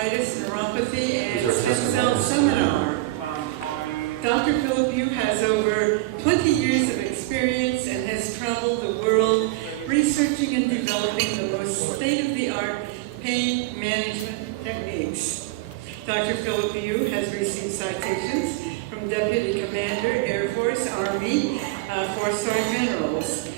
arthritis, neuropathy, and stem cell seminar. Dr. Phillip has over 20 years of experience and has traveled the world researching and developing the most state-of-the-art pain management techniques. Dr. Phillip has received citations from Deputy Commander, Air Force, Army, 4-star generals.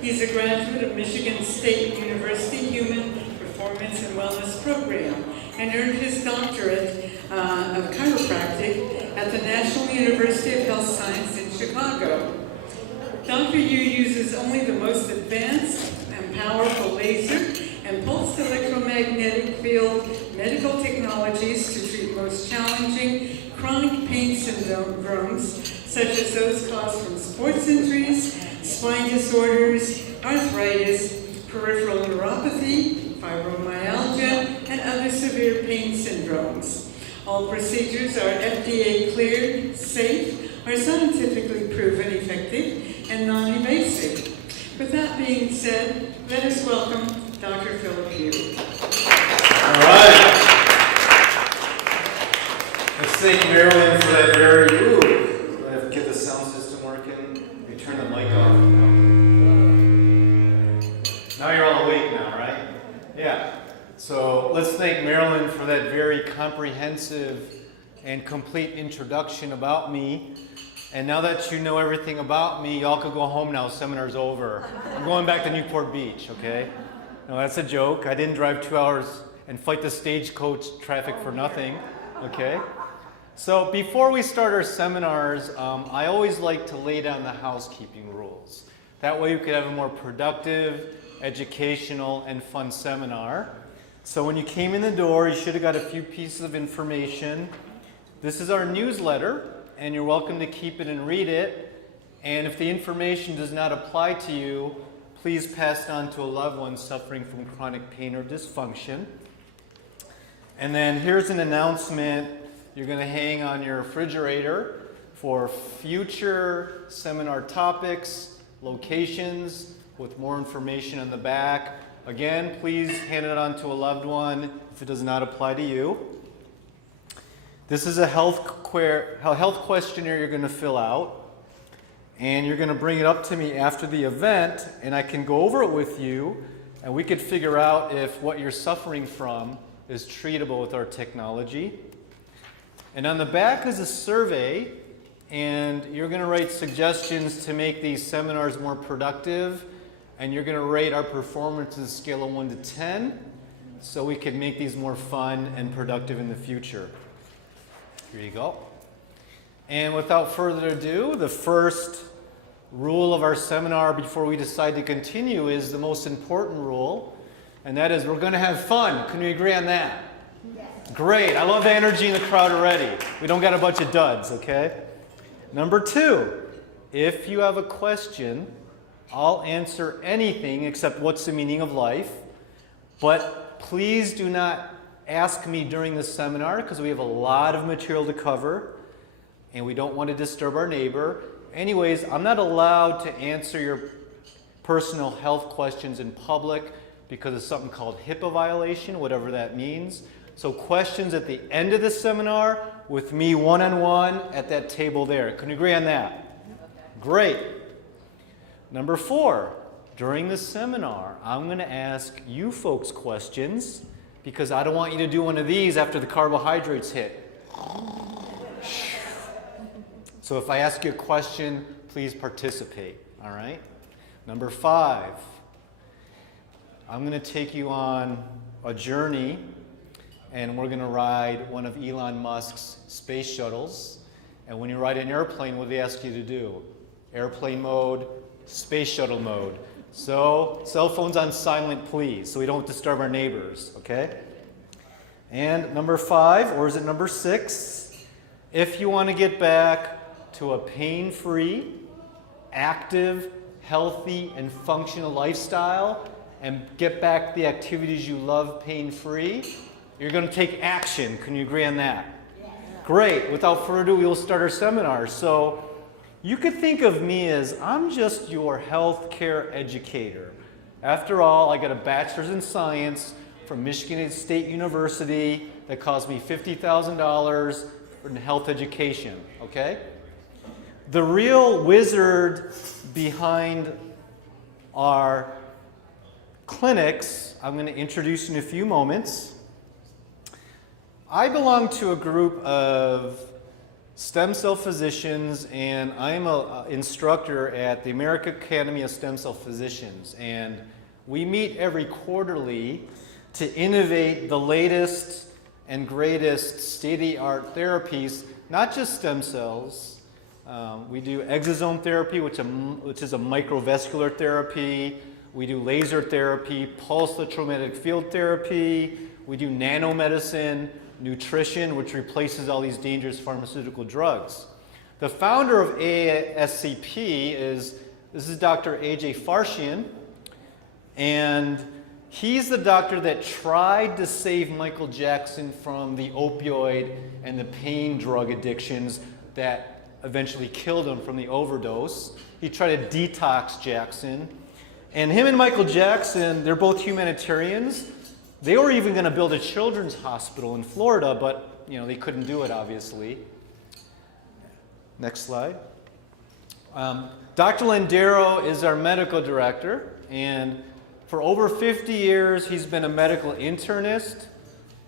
He's a graduate of Michigan State University Human Performance and Wellness Program and earned his doctorate of chiropractic at the National University of Health Science in Chicago. Dr. Yu uses only the most advanced and powerful laser and pulsed electromagnetic field medical technologies to treat most challenging chronic pain syndromes, such as those caused from sports injuries, spine disorders, arthritis, peripheral neuropathy, fibromyalgia, and other severe pain syndromes. All procedures are FDA cleared, safe, are scientifically proven effective, and non-invasive. With that being said, let us welcome Dr. Phillip. All right. Let's thank Marilyn for that very, I have to get the sound system working. We turn the mic off. Now you're all awake now, right? Yeah. So let's thank Marilyn for that very comprehensive and complete introduction about me. And now that you know everything about me, y'all could go home now. Seminar's over. I'm going back to Newport Beach, okay? No, that's a joke. I didn't drive 2 hours and fight the stagecoach traffic for nothing, okay? So before we start our seminars, I always like to lay down the housekeeping rules. That way you could have a more productive, educational, and fun seminar. So when you came in the door, you should have got a few pieces of information. This is our newsletter, and you're welcome to keep it and read it. And if the information does not apply to you, please pass it on to a loved one suffering from chronic pain or dysfunction. And then here's an announcement you're going to hang on your refrigerator for future seminar topics, locations, with more information on the back. Again, please hand it on to a loved one if it does not apply to you. This is a health questionnaire you're going to fill out, and you're going to bring it up to me after the event, and I can go over it with you, and we could figure out if what you're suffering from is treatable with our technology. And on the back is a survey, and you're going to write suggestions to make these seminars more productive, and you're going to rate our performance on a scale of 1 to 10, so we can make these more fun and productive in the future. Here you go. And without further ado, the first rule of our seminar before we decide to continue is the most important rule, and that is we're going to have fun. Can we agree on that? Yes. Great. I love the energy in the crowd already. We don't got a bunch of duds, okay? Number 2, if you have a question, I'll answer anything except what's the meaning of life, but please do not ask me during the seminar because we have a lot of material to cover and we don't want to disturb our neighbor. Anyways, I'm not allowed to answer your personal health questions in public because of something called HIPAA violation, whatever that means. So questions at the end of the seminar with me one-on-one at that table there. Can you agree on that? Great. Number 4, during the seminar, I'm going to ask you folks questions because I don't want you to do one of these after the carbohydrates hit. So if I ask you a question, please participate, all right? Number 5, I'm going to take you on a journey, and we're going to ride one of Elon Musk's space shuttles. And when you ride an airplane, what do they ask you to do? Airplane mode, space shuttle mode. So, cell phones on silent, please, so we don't disturb our neighbors, okay? And number 5, or is it number 6? If you want to get back to a pain-free, active, healthy, and functional lifestyle, and get back the activities you love pain-free, you're going to take action. Can you agree on that? Yes. Great. Without further ado, we will start our seminar. So, you could think of me as I'm just your healthcare educator. After all, I got a bachelor's in science from Michigan State University that cost me $50,000 in health education, okay? The real wizard behind our clinics, I'm going to introduce in a few moments. I belong to a group of stem cell physicians, and I'm an instructor at the American Academy of Stem Cell Physicians, and we meet every quarterly to innovate the latest and greatest state-of-the-art therapies, not just stem cells. We do exosome therapy, which is a microvascular therapy. We do laser therapy, pulse electromagnetic field therapy. We do nanomedicine, nutrition, which replaces all these dangerous pharmaceutical drugs. The founder of ASCP is Dr. A.J. Farshian, and he's the doctor that tried to save Michael Jackson from the opioid and the pain drug addictions that eventually killed him from the overdose. He tried to detox Jackson. And him and Michael Jackson, they're both humanitarians. They were even going to build a children's hospital in Florida, but they couldn't do it, obviously. Next slide. Dr. Landero is our medical director, and for over 50 years, he's been a medical internist,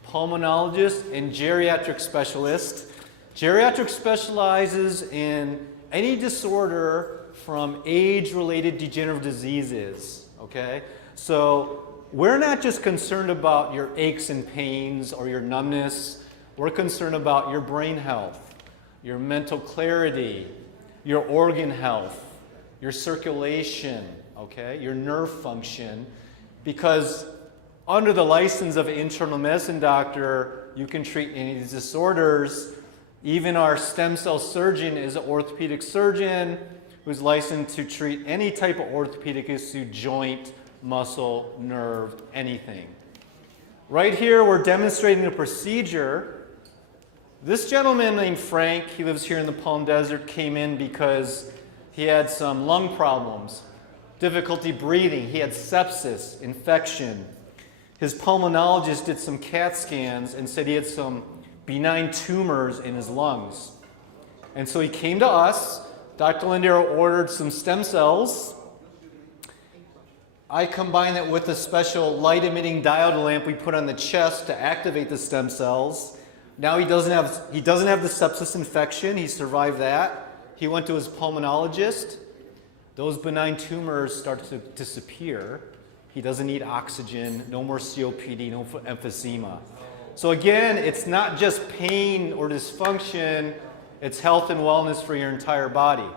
pulmonologist, and geriatric specialist. Geriatric specializes in any disorder from age-related degenerative diseases, okay? So we're not just concerned about your aches and pains or your numbness. We're concerned about your brain health, your mental clarity, your organ health, your circulation, okay, your nerve function, because under the license of an internal medicine doctor, you can treat any of these disorders. Even our stem cell surgeon is an orthopedic surgeon who's licensed to treat any type of orthopedic issue, joint, muscle, nerve, anything. Right here, we're demonstrating a procedure. This gentleman named Frank, he lives here in the Palm Desert, came in because he had some lung problems, difficulty breathing. He had sepsis, infection. His pulmonologist did some CAT scans and said he had some benign tumors in his lungs. And so he came to us. Dr. Landero ordered some stem cells. I combined it with a special light-emitting diode lamp we put on the chest to activate the stem cells. Now he doesn't have the sepsis infection. He survived that. He went to his pulmonologist. Those benign tumors start to disappear. He doesn't need oxygen, no more COPD, no emphysema. So again, it's not just pain or dysfunction, it's health and wellness for your entire body.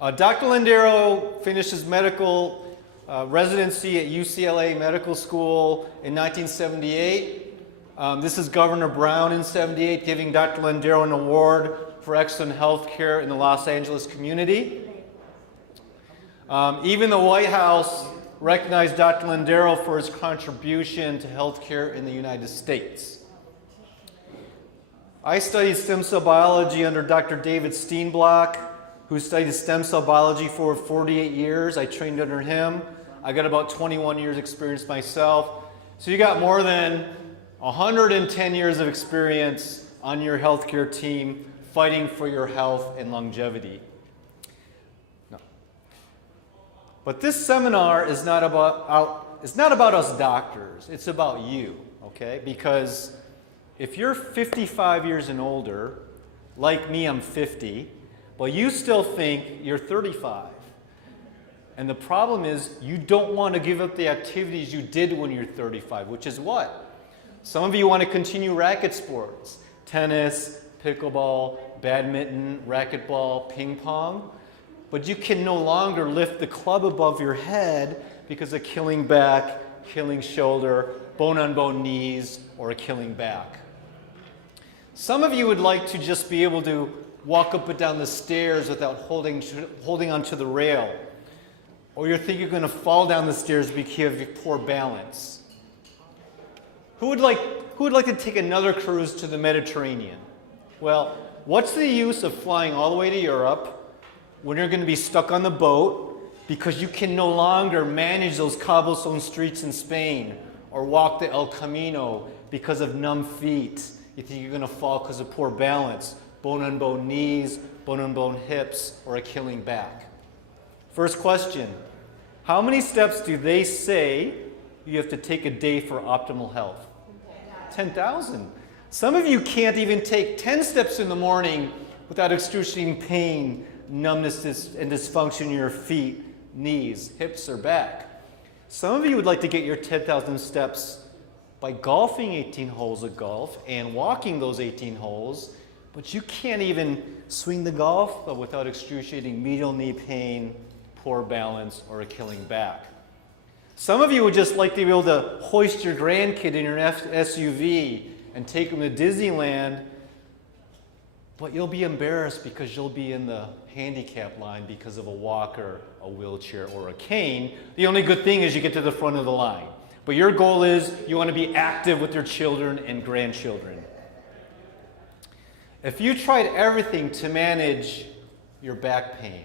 Dr. Landero finished his medical residency at UCLA Medical School in 1978. This is Governor Brown in 78 giving Dr. Landero an award for excellent health care in the Los Angeles community. Even the White House recognized Dr. Landero for his contribution to health care in the United States. I studied stem cell biology under Dr. David Steenblock, who studied stem cell biology for 48 years. I trained under him. I got about 21 years experience myself. So you got more than 110 years of experience on your healthcare team fighting for your health and longevity. No. But this seminar is not about us doctors. It's about you, okay? Because if you're 55 years and older, like me, I'm 50, but you still think you're 35. And the problem is you don't want to give up the activities you did when you're 35, which is what? Some of you want to continue racket sports, tennis, pickleball, badminton, racquetball, ping pong, but you can no longer lift the club above your head because of killing back, killing shoulder, bone-on-bone knees, or a killing back. Some of you would like to just be able to walk up and down the stairs without holding onto the rail. Or you think you're going to fall down the stairs because of your poor balance. Who would like to take another cruise to the Mediterranean? Well, what's the use of flying all the way to Europe when you're going to be stuck on the boat because you can no longer manage those cobblestone streets in Spain or walk the El Camino because of numb feet. You think you're going to fall because of poor balance, bone-on-bone knees, bone-on-bone hips, or a killing back. First question, how many steps do they say you have to take a day for optimal health? 10,000. Some of you can't even take 10 steps in the morning without excruciating pain, numbness, and dysfunction in your feet, knees, hips, or back. Some of you would like to get your 10,000 steps by golfing 18 holes of golf and walking those 18 holes, but you can't even swing the golf without excruciating medial knee pain, poor balance, or a killing back. Some of you would just like to be able to hoist your grandkid in your SUV and take them to Disneyland, but you'll be embarrassed because you'll be in the handicap line because of a walker, a wheelchair, or a cane. The only good thing is you get to the front of the line. But your goal is you want to be active with your children and grandchildren. If you tried everything to manage your back pain,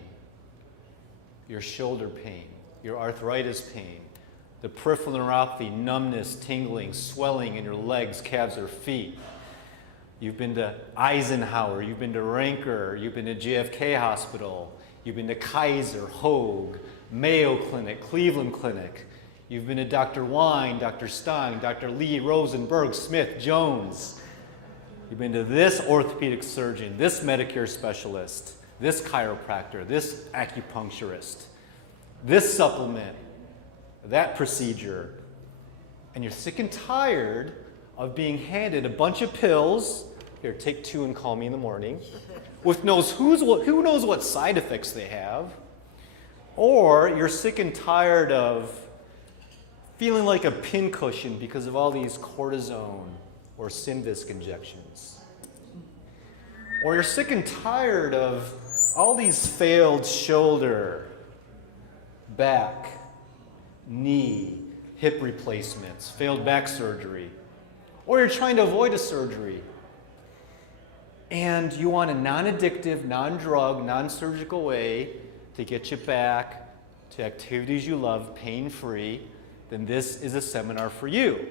your shoulder pain, your arthritis pain, the peripheral neuropathy, numbness, tingling, swelling in your legs, calves, or feet, you've been to Eisenhower, you've been to Ranker, you've been to JFK Hospital, you've been to Kaiser, Hoag, Mayo Clinic, Cleveland Clinic, you've been to Dr. Wine, Dr. Stein, Dr. Lee, Rosenberg, Smith, Jones. You've been to this orthopedic surgeon, this Medicare specialist, this chiropractor, this acupuncturist, this supplement, that procedure, and you're sick and tired of being handed a bunch of pills, here, take 2 and call me in the morning, with who knows what side effects they have, or you're sick and tired of feeling like a pincushion because of all these cortisone or Synvisc injections, or you're sick and tired of all these failed shoulder, back, knee, hip replacements, failed back surgery, or you're trying to avoid a surgery, and you want a non-addictive, non-drug, non-surgical way to get you back to activities you love, pain-free, then this is a seminar for you.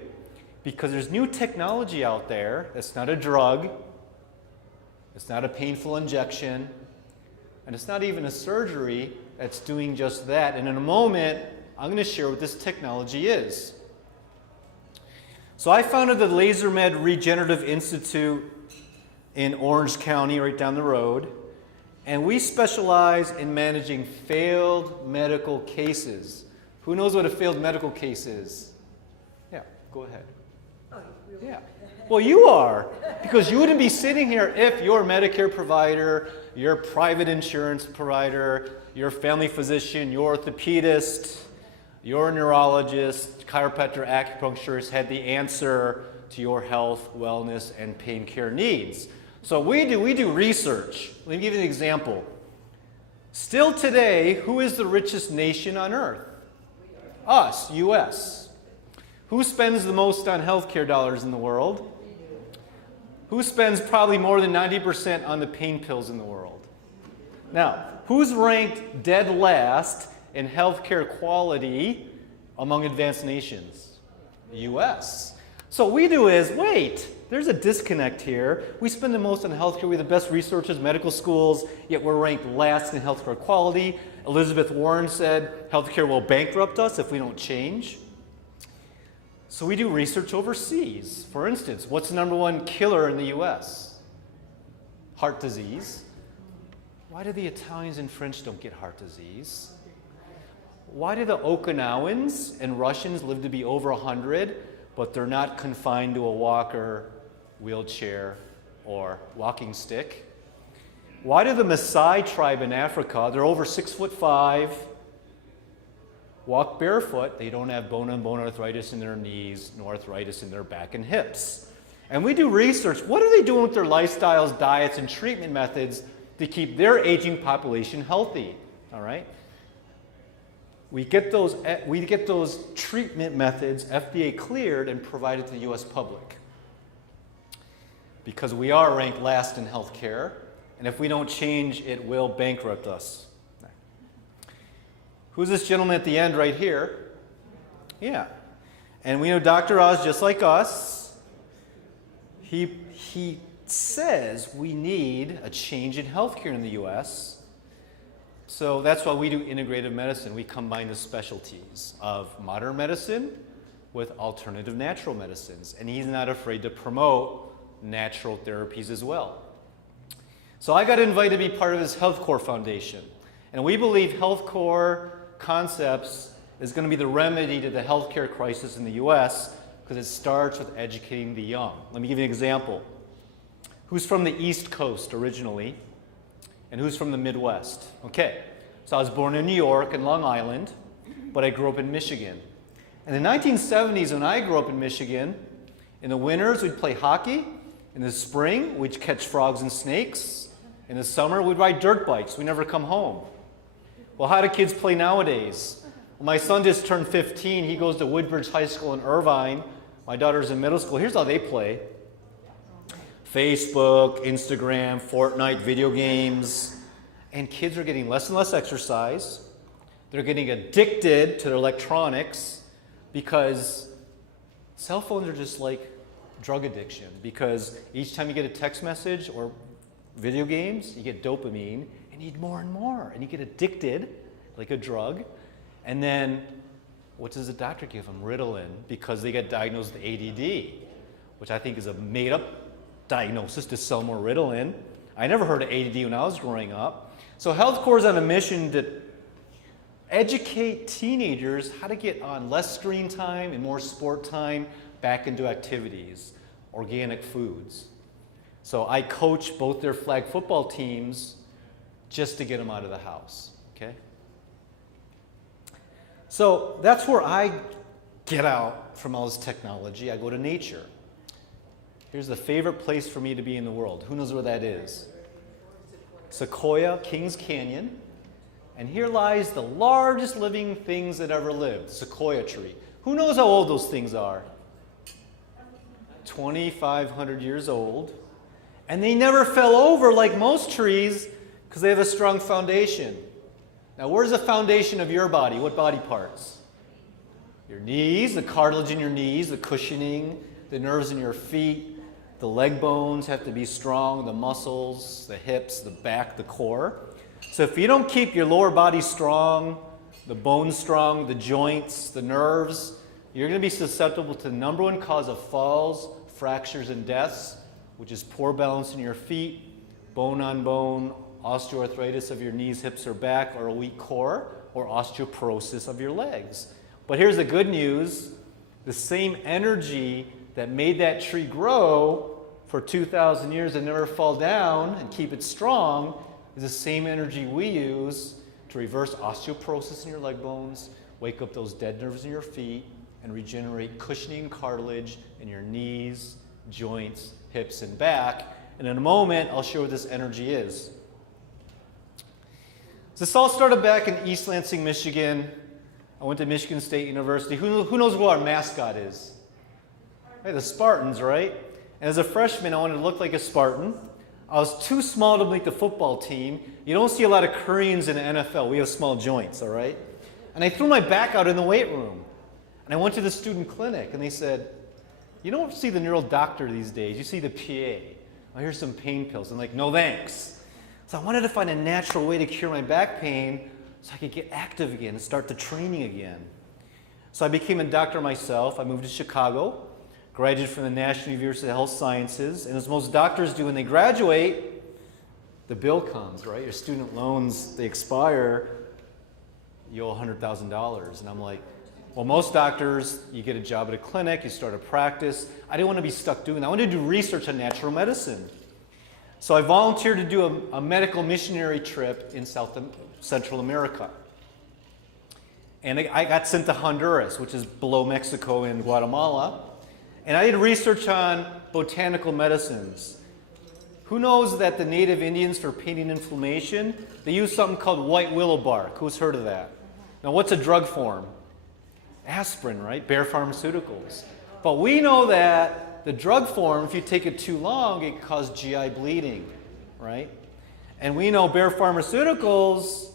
Because there's new technology out there that's not a drug, it's not a painful injection, and it's not even a surgery that's doing just that. And in a moment, I'm going to share what this technology is. So I founded the LaserMed Regenerative Institute in Orange County, right down the road, and we specialize in managing failed medical cases. Who knows what a failed medical case is? Yeah, go ahead. Yeah. Well, you are, because you wouldn't be sitting here if your Medicare provider, your private insurance provider, your family physician, your orthopedist, your neurologist, chiropractor, acupuncturist had the answer to your health, wellness, and pain care needs. So we do research. Let me give you an example. Still today, who is the richest nation on earth? Us, U.S. Who spends the most on healthcare dollars in the world? Who spends probably more than 90% on the pain pills in the world? Now, who's ranked dead last in healthcare quality among advanced nations? The U.S. So what we do is, wait, there's a disconnect here. We spend the most on healthcare. We have the best researchers, medical schools, yet we're ranked last in healthcare quality. Elizabeth Warren said healthcare will bankrupt us if we don't change. So we do research overseas. For instance, what's the #1 killer in the U.S.? Heart disease. Why do the Italians and French don't get heart disease? Why do the Okinawans and Russians live to be over 100, but they're not confined to a walker, wheelchair, or walking stick? Why do the Maasai tribe in Africa, they're over 6'5", walk barefoot, they don't have bone-on-bone arthritis in their knees, nor arthritis in their back and hips? And we do research. What are they doing with their lifestyles, diets, and treatment methods to keep their aging population healthy? All right? We get those treatment methods FDA cleared and provided to the U.S. public. Because we are ranked last in healthcare, and if we don't change, it will bankrupt us. Who's this gentleman at the end right here? Yeah. And we know Dr. Oz, just like us, he says we need a change in healthcare in the U.S. So that's why we do integrative medicine. We combine the specialties of modern medicine with alternative natural medicines. And he's not afraid to promote natural therapies as well. So I got invited to be part of his Health Corps Foundation. And we believe Health Corps concepts is going to be the remedy to the healthcare crisis in the U.S. because it starts with educating the young. Let me give you an example. Who's from the East Coast originally? And who's from the Midwest? Okay, so I was born in New York and Long Island, but I grew up in Michigan. In the 1970s, when I grew up in Michigan, in the winters we'd play hockey. In the spring, we'd catch frogs and snakes. In the summer, we'd ride dirt bikes. We never come home. Well, how do kids play nowadays? Well, my son just turned 15. He goes to Woodbridge High School in Irvine. My daughter's in middle school. Here's how they play. Facebook, Instagram, Fortnite, video games. And kids are getting less and less exercise. They're getting addicted to their electronics because cell phones are just like drug addiction, because each time you get a text message or video games, you get dopamine, and you need more and more, and you get addicted like a drug. And then what does the doctor give them? Ritalin, because they get diagnosed with ADD, which I think is a made-up diagnosis to sell more Ritalin. I never heard of ADD when I was growing up. So Health Corps is on a mission to educate teenagers how to get on less screen time and more sport time back into activities, organic foods. So I coach both their flag football teams just to get them out of the house, okay? So that's where I get out from all this technology. I go to nature. Here's the favorite place for me to be in the world. Who knows where that is? Sequoia, Kings Canyon. And here lies the largest living things that ever lived, sequoia tree. Who knows how old those things are? 2,500 years old. And they never fell over like most trees because they have a strong foundation. Now, where's the foundation of your body? What body parts? Your knees, the cartilage in your knees, the cushioning, the nerves in your feet, the leg bones have to be strong, the muscles, the hips, the back, the core. So if you don't keep your lower body strong, the bones strong, the joints, the nerves, you're going to be susceptible to the number one cause of falls, fractures, and deaths, which is poor balance in your feet, bone on bone, osteoarthritis of your knees, hips, or back, or a weak core, or osteoporosis of your legs. But here's the good news. The same energy that made that tree grow for 2,000 years and never fall down and keep it strong is the same energy we use to reverse osteoporosis in your leg bones, wake up those dead nerves in your feet, and regenerate cushioning cartilage in your knees, joints, hips, and back. And in a moment, I'll show you what this energy is. So this all started back in East Lansing, Michigan. I went to Michigan State University. Who knows what our mascot is? Hey, the Spartans, right? And as a freshman, I wanted to look like a Spartan. I was too small to make the football team. You don't see a lot of Koreans in the NFL. We have small joints, all right? And I threw my back out in the weight room. And I went to the student clinic, and they said, you don't see the neural doctor these days. You see the PA. Oh, here's some pain pills. I'm like, no thanks. So I wanted to find a natural way to cure my back pain so I could get active again and start the training again. So I became a doctor myself. I moved to Chicago, graduated from the National University of Health Sciences, and as most doctors do when they graduate, the bill comes, right? Your student loans, they expire, you owe $100,000. And I'm like, well, most doctors, you get a job at a clinic, you start a practice. I didn't want to be stuck doing that. I wanted to do research on natural medicine. So I volunteered to do a medical missionary trip in Central America. And I got sent to Honduras, which is below Mexico and Guatemala. And I did research on botanical medicines. Who knows that the native Indians, for pain and inflammation, they use something called white willow bark? Who's heard of that? Now, what's a drug form? Aspirin, right? Bayer Pharmaceuticals. But we know that the drug form, if you take it too long, it can cause GI bleeding, right? And we know Bayer Pharmaceuticals,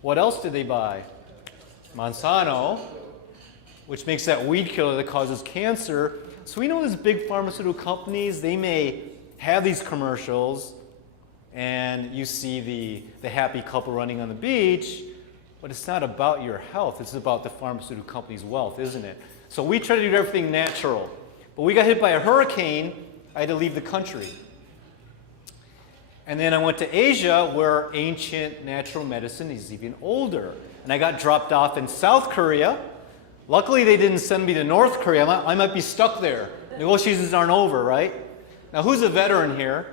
what else did they buy? Monsanto, which makes that weed killer that causes cancer. So we know these big pharmaceutical companies, they may have these commercials, and you see the happy couple running on the beach, but it's not about your health. It's about the pharmaceutical company's wealth, isn't it? So we try to do everything natural. But we got hit by a hurricane, I had to leave the country. And then I went to Asia, where ancient natural medicine is even older. And I got dropped off in South Korea. Luckily, they didn't send me to North Korea. I might be stuck there. Negotiations aren't over, right? Now, who's a veteran here?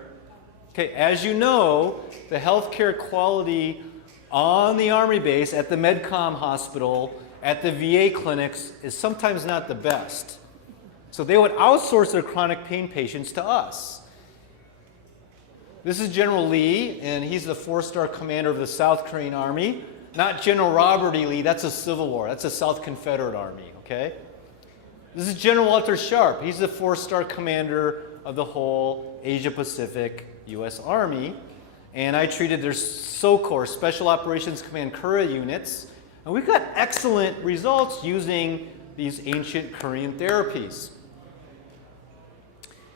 Okay, as you know, the healthcare quality on the Army base, at the MedCom hospital, at the VA clinics, is sometimes not the best. So they would outsource their chronic pain patients to us. This is General Lee, and he's the 4-star commander of the South Korean Army. Not General Robert E. Lee, that's a Civil War. That's a South Confederate Army, okay? This is General Walter Sharp. He's the 4-star commander of the whole Asia-Pacific U.S. Army. And I treated their SOCOR, Special Operations Command Korea units. And we got excellent results using these ancient Korean therapies.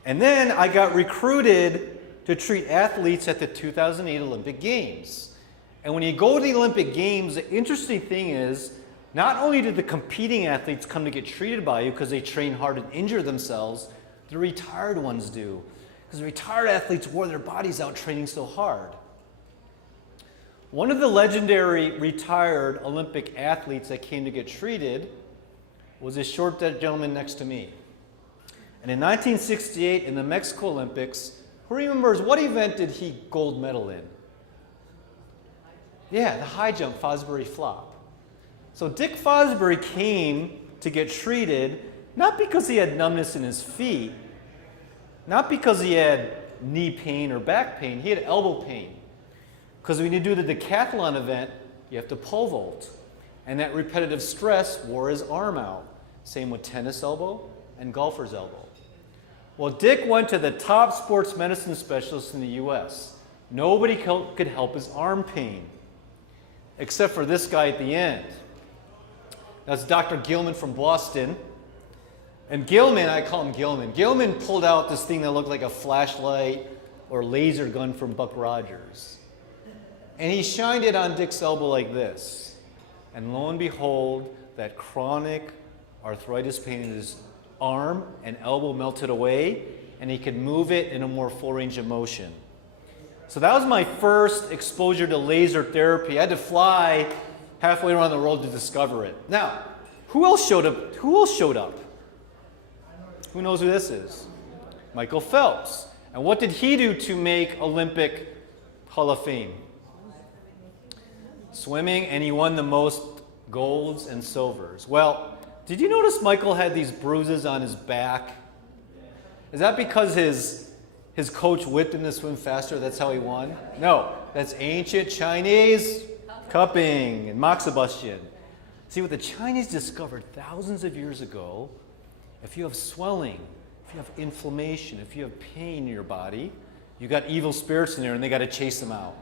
And then I got recruited to treat athletes at the 2008 Olympic Games. And when you go to the Olympic Games, the interesting thing is, not only did the competing athletes come to get treated by you because they train hard and injure themselves, the retired ones do. Because the retired athletes wore their bodies out training so hard. One of the legendary retired Olympic athletes that came to get treated was this short gentleman next to me. And in 1968, in the Mexico Olympics, who remembers what event did he gold medal in? Yeah, the high jump, Fosbury flop. So Dick Fosbury came to get treated, not because he had numbness in his feet, not because he had knee pain or back pain, he had elbow pain. Because when you do the decathlon event, you have to pole vault. And that repetitive stress wore his arm out. Same with tennis elbow and golfer's elbow. Well, Dick went to the top sports medicine specialist in the US. Nobody could help his arm pain, except for this guy at the end. That's Dr. Gilman from Boston. And Gilman, I call him Gilman. Gilman pulled out this thing that looked like a flashlight or laser gun from Buck Rogers. And he shined it on Dick's elbow like this. And lo and behold, that chronic arthritis pain in his arm and elbow melted away, and he could move it in a more full range of motion. So that was my first exposure to laser therapy. I had to fly halfway around the world to discover it. Now, who else showed up? Who knows who this is? Michael Phelps. And what did he do to make Olympic Hall of Fame? Swimming, and he won the most golds and silvers. Well, did you notice Michael had these bruises on his back? Is that because his coach whipped him to swim faster, that's how he won? No, that's ancient Chinese cupping and moxibustion. See, what the Chinese discovered thousands of years ago, if you have swelling, if you have inflammation, if you have pain in your body, you got evil spirits in there and they got to chase them out.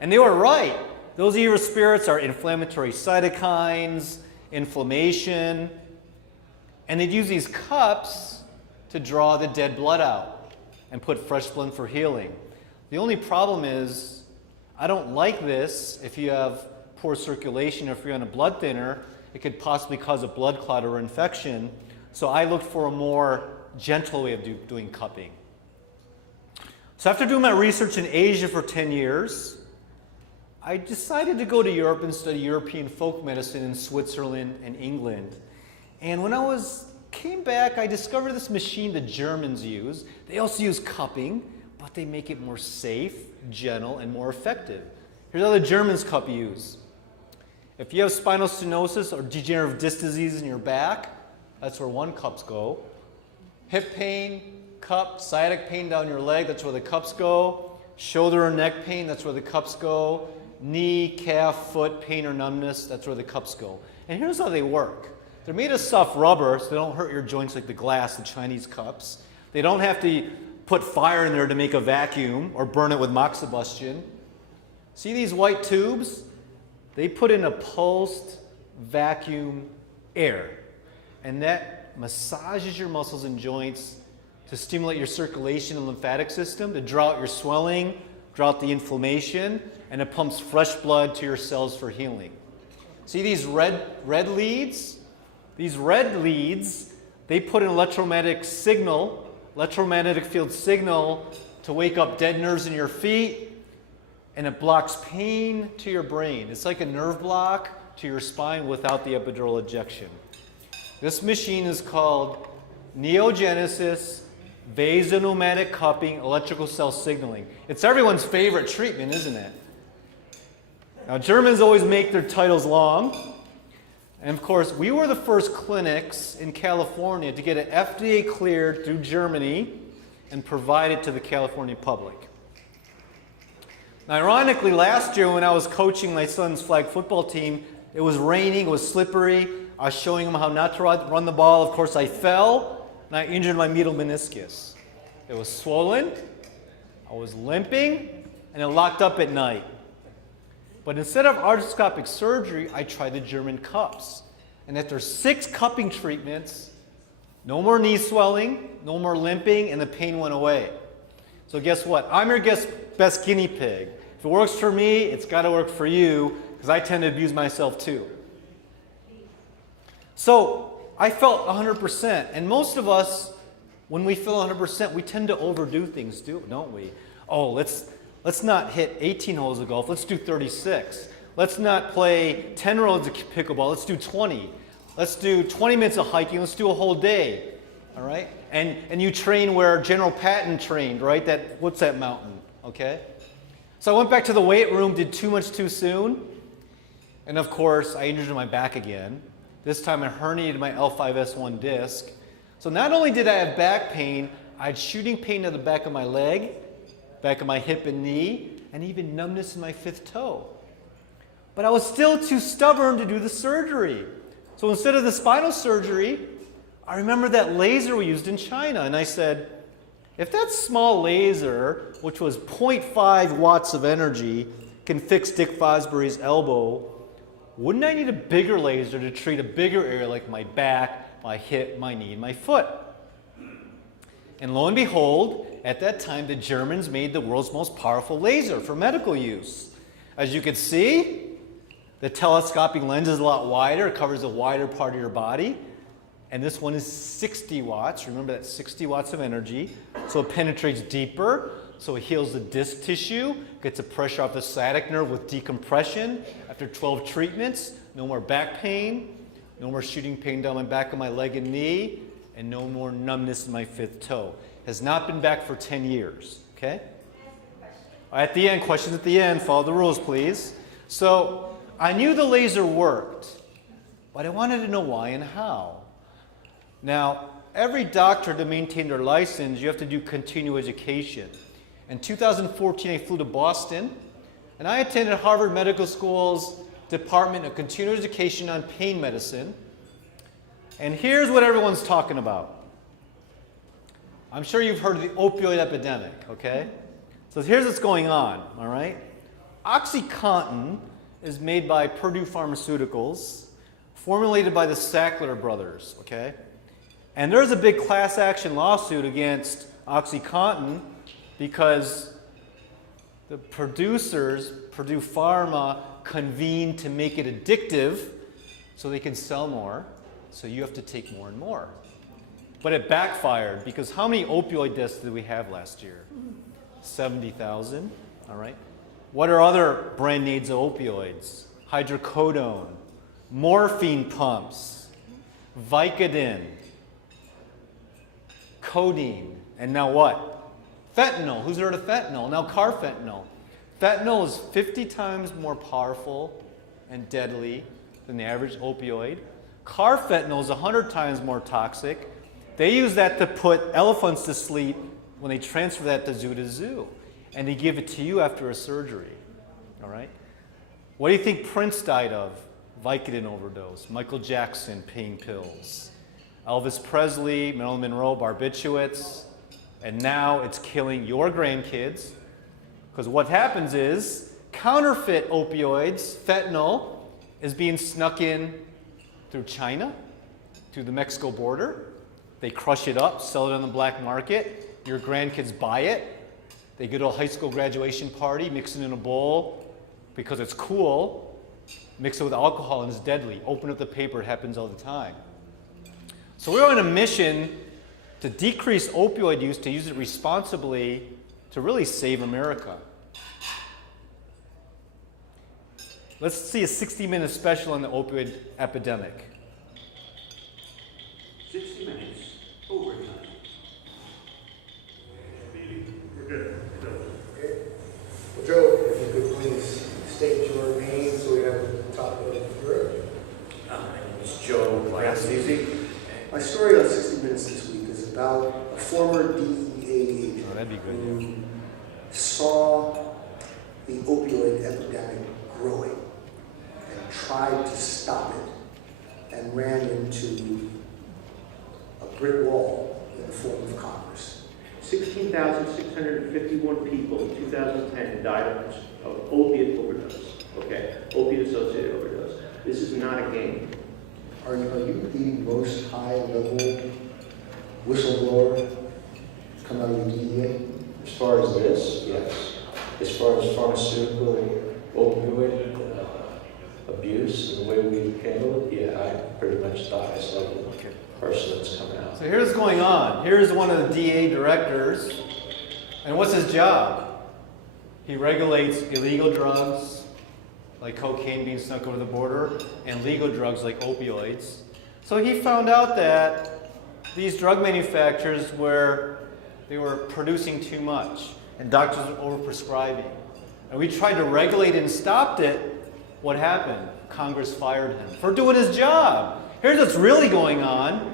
And they were right. Those evil spirits are inflammatory cytokines, inflammation, and they'd use these cups to draw the dead blood out and put fresh blood for healing. The only problem is, I don't like this. If you have poor circulation or if you're on a blood thinner, it could possibly cause a blood clot or infection. So I looked for a more gentle way of doing cupping. So after doing my research in Asia for 10 years, I decided to go to Europe and study European folk medicine in Switzerland and England. And when I came back, I discovered this machine the Germans use. They also use cupping, but they make it more safe, gentle, and more effective. Here's how the Germans cup use. If you have spinal stenosis or degenerative disc disease in your back, that's where one cups go. Hip pain, cup, sciatic pain down your leg, that's where the cups go. Shoulder or neck pain, that's where the cups go. Knee, calf, foot pain or numbness, that's where the cups go. And here's how they work. They're made of soft rubber, so they don't hurt your joints like the glass, the Chinese cups. They don't have to put fire in there to make a vacuum or burn it with moxibustion. See these white tubes? They put in a pulsed vacuum air. And that massages your muscles and joints to stimulate your circulation and lymphatic system, to draw out your swelling, draw out the inflammation, and it pumps fresh blood to your cells for healing. See these red leads? These red leads, they put an electromagnetic field signal to wake up dead nerves in your feet, and it blocks pain to your brain. It's like a nerve block to your spine without the epidural injection. This machine is called neogenesis vasopneumatic cupping electrical cell signaling. It's everyone's favorite treatment, isn't it? Now, Germans always make their titles long. And of course, we were the first clinics in California to get it FDA cleared through Germany and provide it to the California public. Now, ironically, last year when I was coaching my son's flag football team, it was raining, it was slippery. I was showing him how not to run the ball. Of course, I fell and I injured my medial meniscus. It was swollen, I was limping, and it locked up at night. But instead of arthroscopic surgery, I tried the German cups. And after 6 cupping treatments, no more knee swelling, no more limping, and the pain went away. So guess what? I'm your best guinea pig. If it works for me, it's got to work for you, because I tend to abuse myself too. So I felt 100%. And most of us, when we feel 100%, we tend to overdo things, don't we? Oh, let's not hit 18 holes of golf. Let's do 36. Let's not play 10 rounds of pickleball. Let's do 20. Let's do 20 minutes of hiking. Let's do a whole day. All right? And you train where General Patton trained, right? What's that mountain? Okay? So I went back to the weight room, did too much too soon. And of course, I injured my back again. This time I herniated my L5S1 disc. So not only did I have back pain, I had shooting pain to the back of my leg, back of my hip and knee, and even numbness in my 5th toe. But I was still too stubborn to do the surgery. So instead of the spinal surgery, I remember that laser we used in China, and I said, if that small laser, which was 0.5 watts of energy, can fix Dick Fosbury's elbow, wouldn't I need a bigger laser to treat a bigger area like my back, my hip, my knee, and my foot? And lo and behold, at that time, the Germans made the world's most powerful laser for medical use. As you can see, the telescopic lens is a lot wider. It covers a wider part of your body. And this one is 60 watts. Remember, that's 60 watts of energy. So it penetrates deeper. So it heals the disc tissue, gets the pressure off the sciatic nerve with decompression. After 12 treatments, no more back pain, no more shooting pain down my back of my leg and knee, and no more numbness in my 5th toe. Has not been back for 10 years, okay? At the end, questions at the end, follow the rules, please. So I knew the laser worked, but I wanted to know why and how. Now, every doctor, to maintain their license, you have to do continuing education. In 2014, I flew to Boston, and I attended Harvard Medical School's Department of Continuing Education on Pain Medicine. And here's what everyone's talking about. I'm sure you've heard of the opioid epidemic, okay? So here's what's going on, all right? OxyContin is made by Purdue Pharmaceuticals, formulated by the Sackler brothers, okay? And there's a big class action lawsuit against OxyContin because the producers, Purdue Pharma, convened to make it addictive so they can sell more, so you have to take more and more. But it backfired because how many opioid deaths did we have last year? 70,000, all right? What are other brand names of opioids? Hydrocodone, morphine pumps, Vicodin, codeine, and now what? Fentanyl. Who's heard of fentanyl? Now carfentanil. Fentanyl is 50 times more powerful and deadly than the average opioid. Carfentanil is 100 times more toxic. They use that to put elephants to sleep when they transfer that to zoo. And they give it to you after a surgery. All right? What do you think Prince died of? Vicodin overdose. Michael Jackson, pain pills. Elvis Presley, Marilyn Monroe, barbiturates. And now it's killing your grandkids. Because what happens is, counterfeit opioids, fentanyl, is being snuck in through China, through the Mexico border. They crush it up, sell it on the black market. Your grandkids buy it. They go to a high school graduation party, mix it in a bowl because it's cool. Mix it with alcohol and it's deadly. Open up the paper, it happens all the time. So we're on a mission to decrease opioid use, to use it responsibly, to really save America. Let's see a 60-minute special on the opioid epidemic. 60 minutes, overtime. We're good. Okay. Well, Joe, if you could please state your name so we have the top of the group. My name is Joe Biasisi. My story on 60 Minutes this week is about a former DEA agent Oh, that'd be good. who saw the opioid epidemic growing and tried to stop it and ran into a brick wall in the form of Congress. 16,651 people in 2010 died of opiate overdose. Okay, opiate-associated overdose. This is not a game. Are you the most high-level whistleblower to come out of the DEA? As far as this, yes. As far as pharmaceutical opioid abuse and the way we handle it, yeah, I pretty much thought I saw the person that's coming out. So here's what's going on. Here's one of the DA directors. And what's his job? He regulates illegal drugs, like cocaine being snuck over the border, and legal drugs like opioids. So he found out that these drug manufacturers they were producing too much, and doctors were overprescribing. And we tried to regulate it and stopped it. What happened? Congress fired him for doing his job. Here's what's really going on.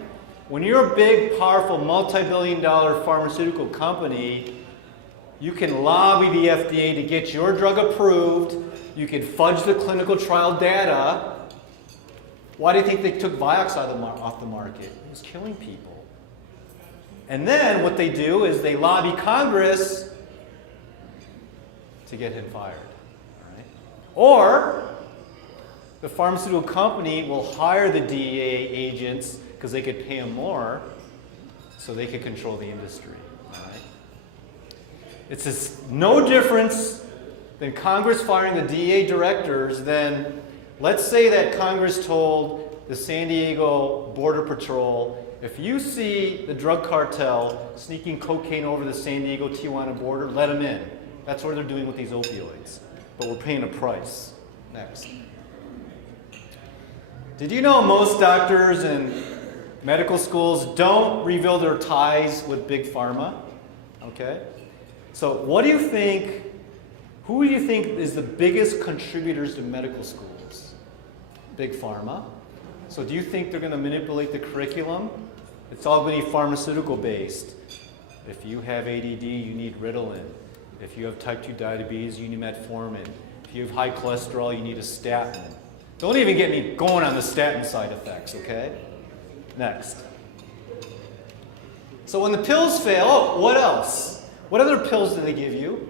When you're a big, powerful, multi-billion-dollar pharmaceutical company, you can lobby the FDA to get your drug approved. You can fudge the clinical trial data. Why do you think they took Vioxx off the market? It was killing people. And then what they do is they lobby Congress to get him fired. Right? Or the pharmaceutical company will hire the DEA agents because they could pay them more so they could control the industry. Right? It's no difference than Congress firing the DEA directors than, let's say that Congress told the San Diego Border Patrol, if you see the drug cartel sneaking cocaine over the San Diego-Tijuana border, let them in. That's what they're doing with these opioids. But we're paying a price. Next. Did you know most doctors and medical schools don't reveal their ties with big pharma? Okay? So what do you think, who do you think is the biggest contributors to medical schools? Big pharma. So do you think they're going to manipulate the curriculum? It's all going to be pharmaceutical based. If you have ADD, you need Ritalin. If you have type 2 diabetes, you need metformin. If you have high cholesterol, you need a statin. Don't even get me going on the statin side effects, okay? Next. So when the pills fail, what else? What other pills do they give you?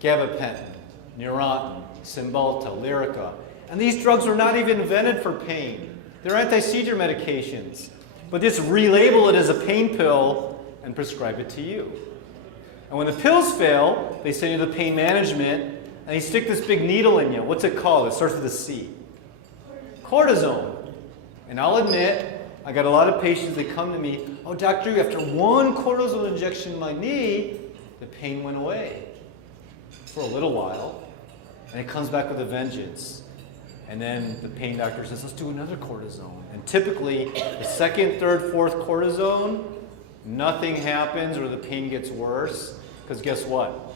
Gabapentin, Neurontin, Cymbalta, Lyrica. And these drugs were not even invented for pain. They're anti-seizure medications. But just relabel it as a pain pill and prescribe it to you. And when the pills fail, they send you to pain management, and they stick this big needle in you. What's it called? It starts with a C. Cortisone. And I'll admit, I got a lot of patients that come to me, oh, doctor, after one cortisone injection in my knee, the pain went away for a little while, and it comes back with a vengeance. And then the pain doctor says, let's do another cortisone. And typically, the second, third, fourth cortisone, nothing happens or the pain gets worse. Because guess what?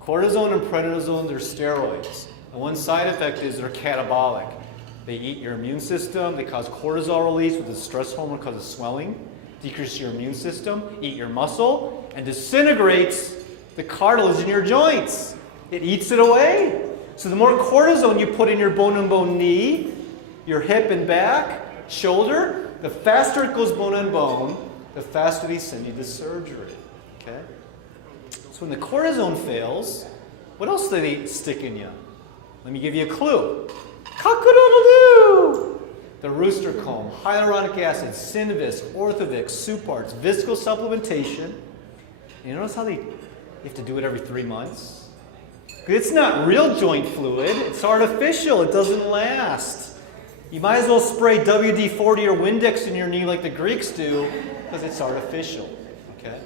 Cortisone and prednisone, they're steroids. And one side effect is they're catabolic. They eat your immune system, they cause cortisol release, with the stress hormone causes swelling, decrease your immune system, eat your muscle, and disintegrates the cartilage in your joints. It eats it away. So the more cortisone you put in your bone-on-bone knee, your hip and back, shoulder, the faster it goes bone-on-bone, the faster they send you to surgery. Okay? So when the cortisone fails, what else do they stick in you? Let me give you a clue. Cock-a-doodle-doo! The rooster comb, hyaluronic acid, Synvisc, Orthovic, Suparts, visco supplementation. You notice how you have to do it every 3 months? It's not real joint fluid. It's artificial. It doesn't last. You might as well spray WD-40 or Windex in your knee like the Greeks do, because it's artificial. Okay?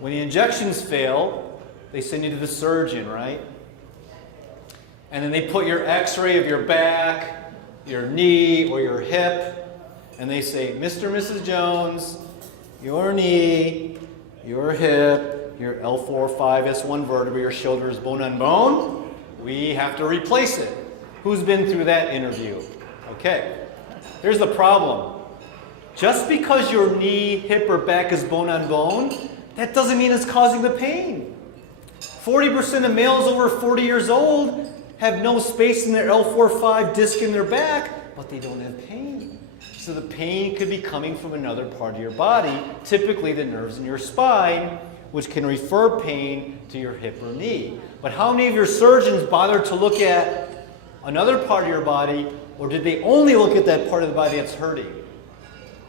When the injections fail, they send you to the surgeon, right? And then they put your x-ray of your back, your knee, or your hip, and they say, Mr. and Mrs. Jones, your knee, your hip, your L4-5-S1 vertebra, your shoulder is bone on bone. We have to replace it. Who's been through that interview? Okay. Here's the problem. Just because your knee, hip, or back is bone on bone, that doesn't mean it's causing the pain. 40% of males over 40 years old have no space in their L4-5 disc in their back, but they don't have pain. So the pain could be coming from another part of your body, typically the nerves in your spine, which can refer pain to your hip or knee. But how many of your surgeons bothered to look at another part of your body, or did they only look at that part of the body that's hurting?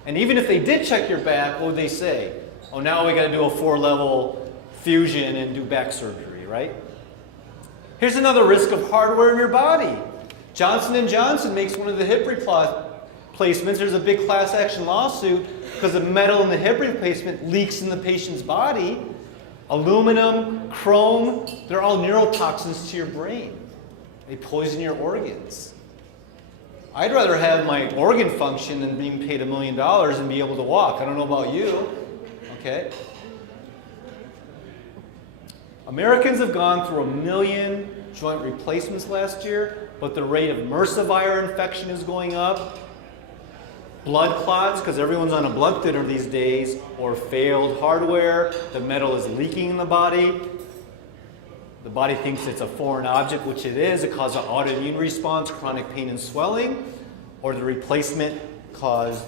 And even if they did check your back, what would they say? Oh, now we got to do a 4-level fusion and do back surgery, right? Here's another risk of hardware in your body. Johnson & Johnson makes one of the hip replacements. There's a big class action lawsuit because the metal in the hip replacement leaks in the patient's body. Aluminum, chrome, they're all neurotoxins to your brain. They poison your organs. I'd rather have my organ function than being paid $1 million and be able to walk. I don't know about you. Okay? Americans have gone through 1 million joint replacements last year, but the rate of MRSA virus infection is going up. Blood clots, because everyone's on a blood thinner these days, or failed hardware. The metal is leaking in the body. The body thinks it's a foreign object, which it is. It causes an autoimmune response, chronic pain and swelling, or the replacement caused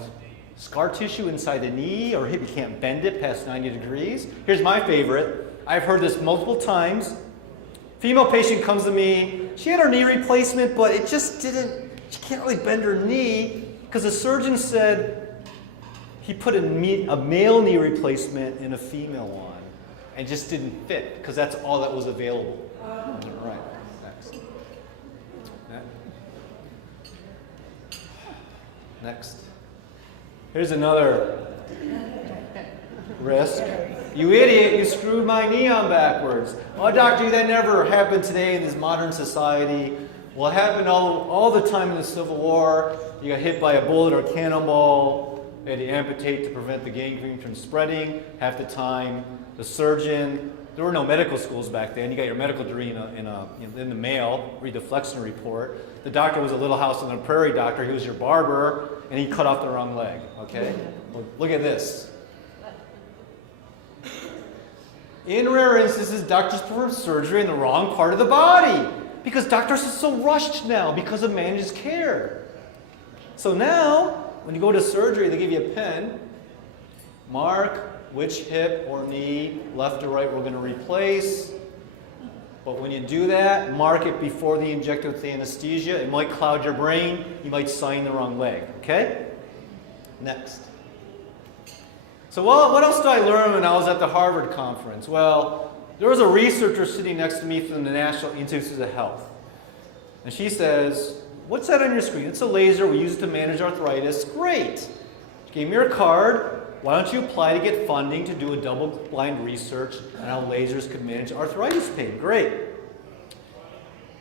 scar tissue inside the knee or hip. You can't bend it past 90 degrees. Here's my favorite. I've heard this multiple times. Female patient comes to me. She had her knee replacement, but it just didn't, she can't really bend her knee because the surgeon said he put a male knee replacement in a female one and just didn't fit because that's all that was available. All right, next. Next. Here's another risk. You idiot, you screwed my knee on backwards. Oh, doctor, that never happened today in this modern society. Well, it happened all the time in the Civil War. You got hit by a bullet or a cannonball. They had to amputate to prevent the gangrene from spreading. Half the time, the surgeon, there were no medical schools back then. You got your medical degree in the mail, read the Flexner report. The doctor was a Little House on the Prairie doctor. He was your barber, and he cut off the wrong leg, okay? Well, look at this. In rare instances, doctors perform surgery in the wrong part of the body because doctors are so rushed now because of managed care. So now, when you go to surgery, they give you a pen. Mark which hip or knee, left or right, we're going to replace. But when you do that, mark it before the injector with the anesthesia. It might cloud your brain. You might sign the wrong leg. Okay? Next. So what else did I learn when I was at the Harvard conference? Well, there was a researcher sitting next to me from the National Institutes of Health. And she says, what's that on your screen? It's a laser. We use it to manage arthritis. Great. She gave me her card. Why don't you apply to get funding to do a double-blind research on how lasers could manage arthritis pain? Great.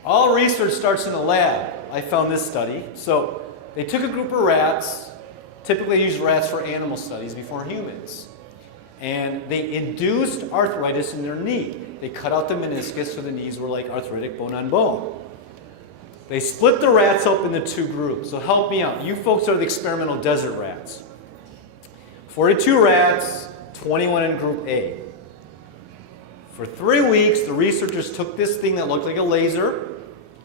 All research starts in a lab. I found this study. So they took a group of rats. Typically use rats for animal studies before humans. And they induced arthritis in their knee. They cut out the meniscus so the knees were like arthritic bone on bone. They split the rats up into 2 groups. So help me out. You folks are the experimental desert rats. 42 rats, 21 in group A. For 3 weeks, the researchers took this thing that looked like a laser,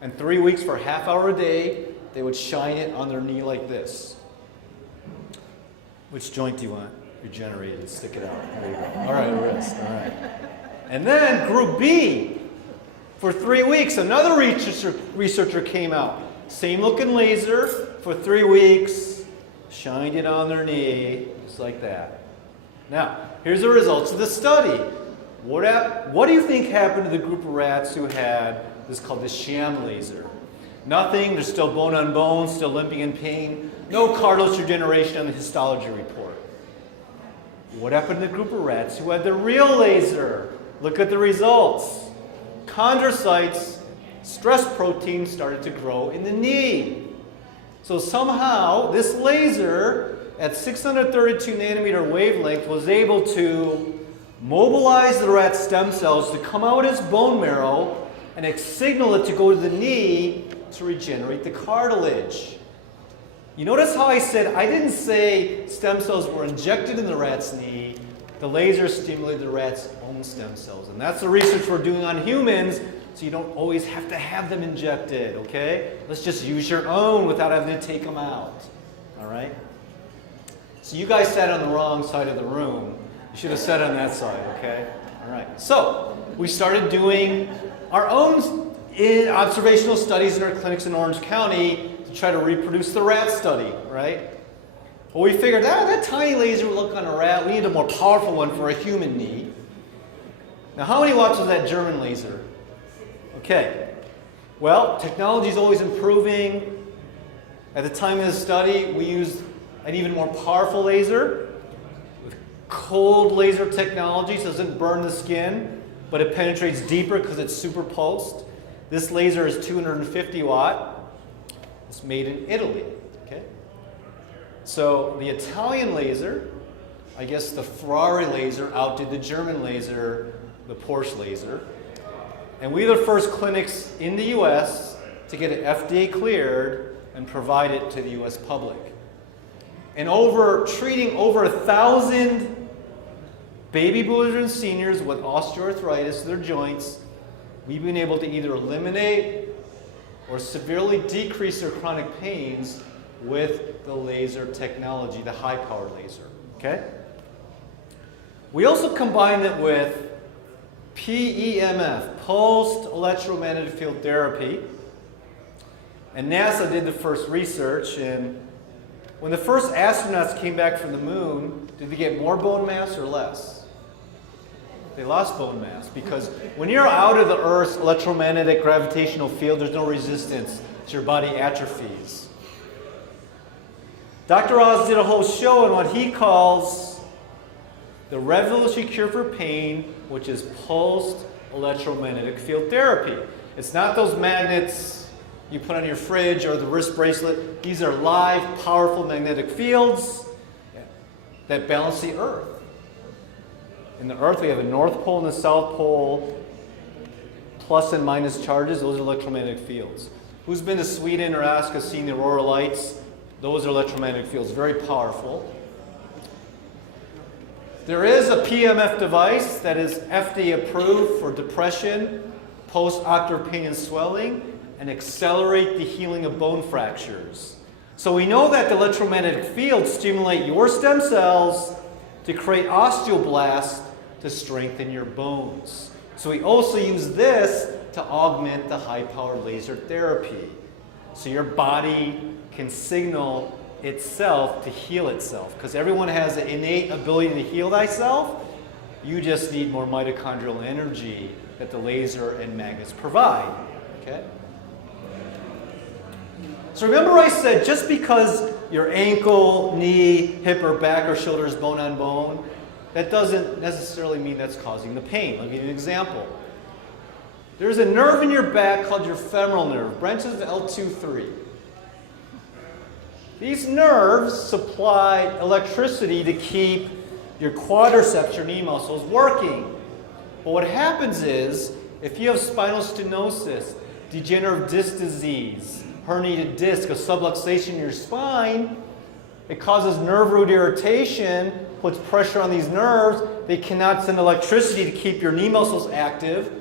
and 3 weeks for a half hour a day, they would shine it on their knee like this. Which joint do you want? Regenerated. Stick it out. There you go. All right, wrist. All right. And then group B, for 3 weeks, another researcher came out. Same looking laser for 3 weeks, shined it on their knee, just like that. Now, here's the results of the study. What do you think happened to the group of rats who had this called the sham laser? Nothing, they're still bone on bone, still limping in pain. No cartilage regeneration on the histology report. What happened to the group of rats who had the real laser? Look at the results. Chondrocytes, stress proteins started to grow in the knee. So somehow this laser at 632 nanometer wavelength was able to mobilize the rat stem cells to come out as bone marrow and signal it to go to the knee to regenerate the cartilage. You notice how I said, I didn't say stem cells were injected in the rat's knee. The laser stimulated the rat's own stem cells. And that's the research we're doing on humans, so you don't always have to have them injected, okay? Let's just use your own without having to take them out, all right? So you guys sat on the wrong side of the room. You should have sat on that side, okay? All right. So we started doing our own observational studies in our clinics in Orange County to try to reproduce the rat study, right? Well, we figured out that tiny laser would look on a rat. We need a more powerful one for a human knee. Now, how many watts was that German laser? Okay. Well, technology is always improving. At the time of the study, we used an even more powerful laser with cold laser technology, so it doesn't burn the skin, but it penetrates deeper because it's super pulsed. This laser is 250 watt. It's made in Italy. Okay. So the Italian laser, I guess the Ferrari laser outdid the German laser, the Porsche laser. And we were the first clinics in the US to get it FDA cleared and provide it to the US public. And treating over 1,000 baby boomers and seniors with osteoarthritis in their joints, we've been able to either eliminate or severely decrease their chronic pains with the laser technology, the high-power laser. Okay? We also combined it with PEMF, pulsed electromagnetic field therapy. And NASA did the first research, and when the first astronauts came back from the moon, did they get more bone mass or less? They lost bone mass because when you're out of the Earth's electromagnetic gravitational field, there's no resistance, so your body atrophies. Dr. Oz did a whole show on what he calls the revolutionary cure for pain, which is pulsed electromagnetic field therapy. It's not those magnets you put on your fridge or the wrist bracelet. These are live, powerful magnetic fields that balance the Earth. In the Earth, we have a North Pole and a South Pole, plus and minus charges. Those are electromagnetic fields. Who's been to Sweden or Alaska seen the aurora lights? Those are electromagnetic fields, very powerful. There is a PMF device that is FDA approved for depression, post-operative pain and swelling, and accelerate the healing of bone fractures. So we know that the electromagnetic fields stimulate your stem cells to create osteoblasts to strengthen your bones. So we also use this to augment the high-powered laser therapy. So your body can signal itself to heal itself, because everyone has an innate ability to heal thyself. You just need more mitochondrial energy that the laser and magnets provide. Okay? So remember I said just because your ankle, knee, hip, or back or shoulder is bone on bone, that doesn't necessarily mean that's causing the pain. I'll give you an example. There's a nerve in your back called your femoral nerve, branches of L2-3. These nerves supply electricity to keep your quadriceps, your knee muscles, working. But what happens is, if you have spinal stenosis, degenerative disc disease, herniated disc, a subluxation in your spine, it causes nerve root irritation, puts pressure on these nerves. They cannot send electricity to keep your knee muscles active.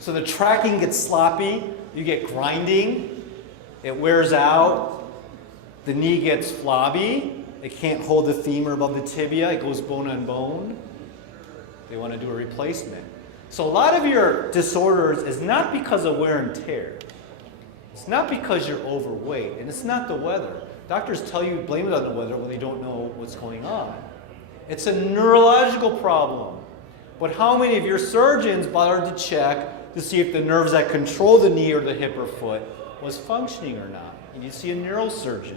So the tracking gets sloppy. You get grinding. It wears out. The knee gets flabby. It can't hold the femur above the tibia. It goes bone on bone. They want to do a replacement. So a lot of your disorders is not because of wear and tear. It's not because you're overweight, and it's not the weather. Doctors tell you blame it on the weather when they don't know what's going on. It's a neurological problem. But how many of your surgeons bothered to check to see if the nerves that control the knee or the hip or foot was functioning or not? And you see a neurosurgeon.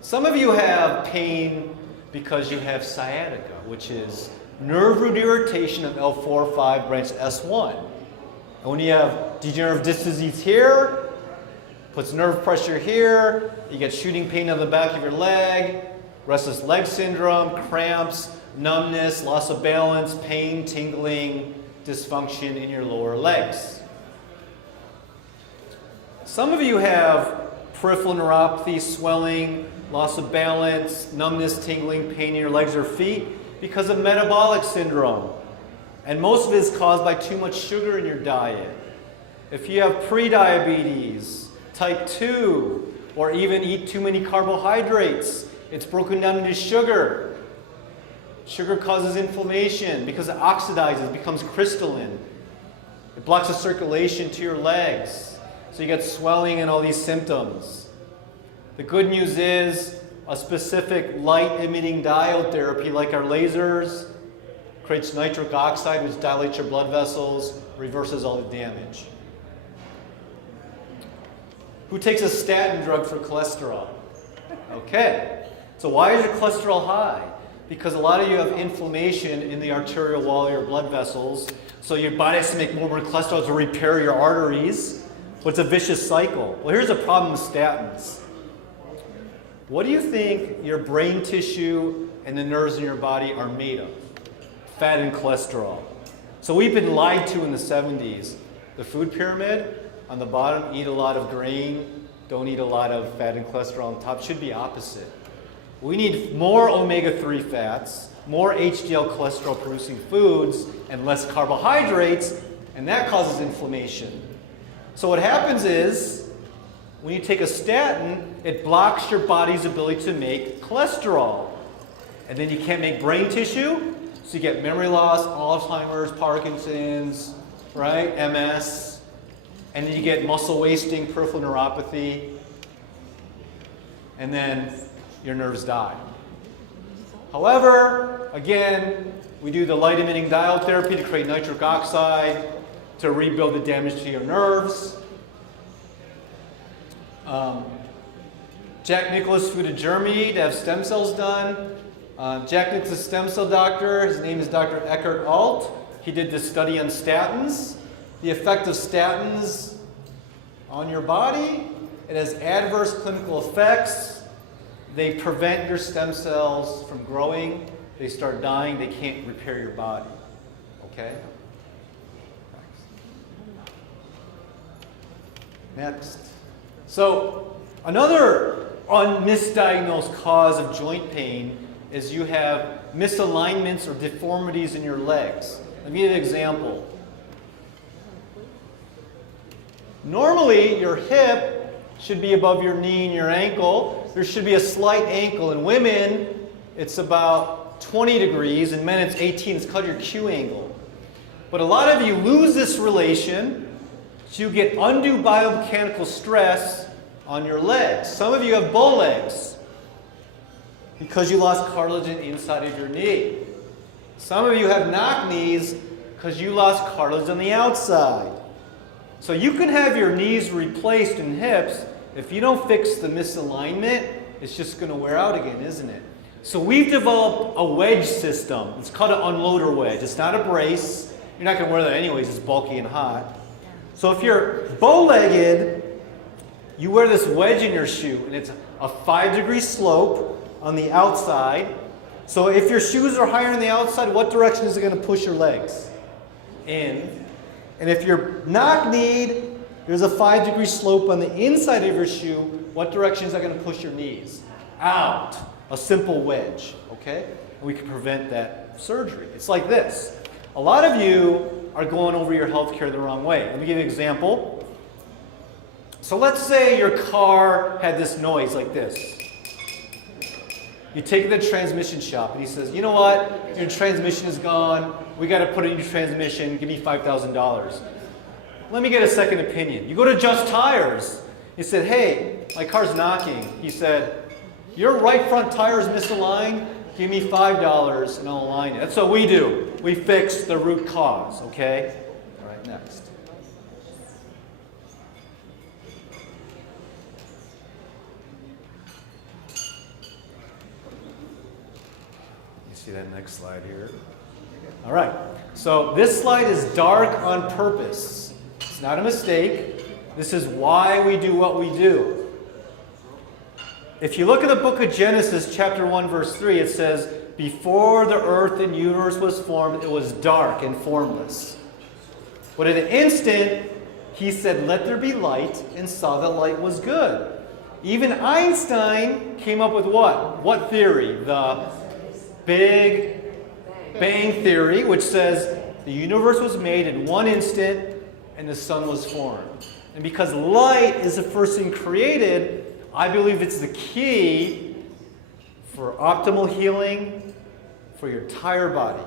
Some of you have pain because you have sciatica, which is nerve root irritation of L4-5 branch S1. And when you have degenerative disc disease here, puts nerve pressure here, you get shooting pain on the back of your leg, restless leg syndrome, cramps, numbness, loss of balance, pain, tingling, dysfunction in your lower legs. Some of you have peripheral neuropathy, swelling, loss of balance, numbness, tingling, pain in your legs or feet because of metabolic syndrome. And most of it is caused by too much sugar in your diet. If you have prediabetes, type 2, or even eat too many carbohydrates, it's broken down into sugar. Sugar causes inflammation because it oxidizes, becomes crystalline. It blocks the circulation to your legs. So you get swelling and all these symptoms. The good news is a specific light-emitting diode therapy like our lasers creates nitric oxide, which dilates your blood vessels, reverses all the damage. Who takes a statin drug for cholesterol? Okay, so why is your cholesterol high? Because a lot of you have inflammation in the arterial wall of your blood vessels, so your body has to make more cholesterol to repair your arteries, but it's a vicious cycle. Well, here's the problem with statins. What do you think your brain tissue and the nerves in your body are made of? Fat and cholesterol. So we've been lied to in the 70s. The food pyramid, on the bottom, eat a lot of grain, don't eat a lot of fat and cholesterol on top. Should be opposite. We need more omega-3 fats, more HDL cholesterol producing foods, and less carbohydrates, and that causes inflammation. So what happens is, when you take a statin, it blocks your body's ability to make cholesterol. And then you can't make brain tissue, so you get memory loss, Alzheimer's, Parkinson's, right, MS. And then you get muscle wasting, peripheral neuropathy. And then your nerves die. However, again, we do the light-emitting diode therapy to create nitric oxide to rebuild the damage to your nerves. Jack Nicklaus flew to Germany to have stem cells done. Jack Nicklaus is a stem cell doctor. His name is Dr. Eckhart Alt. He did this study on statins. The effect of statins on your body. It has adverse clinical effects. They prevent your stem cells from growing. They start dying. They can't repair your body. Okay? Next. So, another misdiagnosed cause of joint pain is you have misalignments or deformities in your legs. Let me give you an example. Normally, your hip should be above your knee and your ankle. There should be a slight ankle. In women, it's about 20 degrees. In men, it's 18. It's called your Q angle. But a lot of you lose this relation, so you get undue biomechanical stress on your legs. Some of you have bow legs because you lost cartilage on the inside of your knee. Some of you have knock knees because you lost cartilage on the outside. So you can have your knees replaced and hips. If you don't fix the misalignment, it's just going to wear out again, isn't it? So we've developed a wedge system. It's called an unloader wedge. It's not a brace. You're not going to wear that anyways. It's bulky and hot. So if you're bow-legged, you wear this wedge in your shoe, and it's a 5-degree slope on the outside. So if your shoes are higher on the outside, what direction is it going to push your legs? In. And if you're knock-kneed, there's a 5-degree slope on the inside of your shoe. What direction is that going to push your knees? Out. A simple wedge, okay? And we can prevent that surgery. It's like this. A lot of you are going over your health care the wrong way. Let me give you an example. So let's say your car had this noise like this. You take it to the transmission shop and he says, you know what, your transmission is gone. We got to put in your transmission. Give me $5,000. let me get a second opinion. You go to Just Tires. You said, hey, my car's knocking. He said, your right front tire is misaligned. Give me $5 and I'll align it. That's what we do. We fix the root cause, okay? All right, next. You see that next slide here? All right, so this slide is dark on purpose. It's not a mistake. This is why we do what we do. If you look at the book of Genesis, chapter 1, verse 3, it says, before the earth and universe was formed, it was dark and formless. But in an instant, he said, let there be light, and saw that light was good. Even Einstein came up with what? What theory? The Big Bang Theory, which says the universe was made in one instant and the sun was formed. And because light is the first thing created, I believe it's the key for optimal healing for your entire body.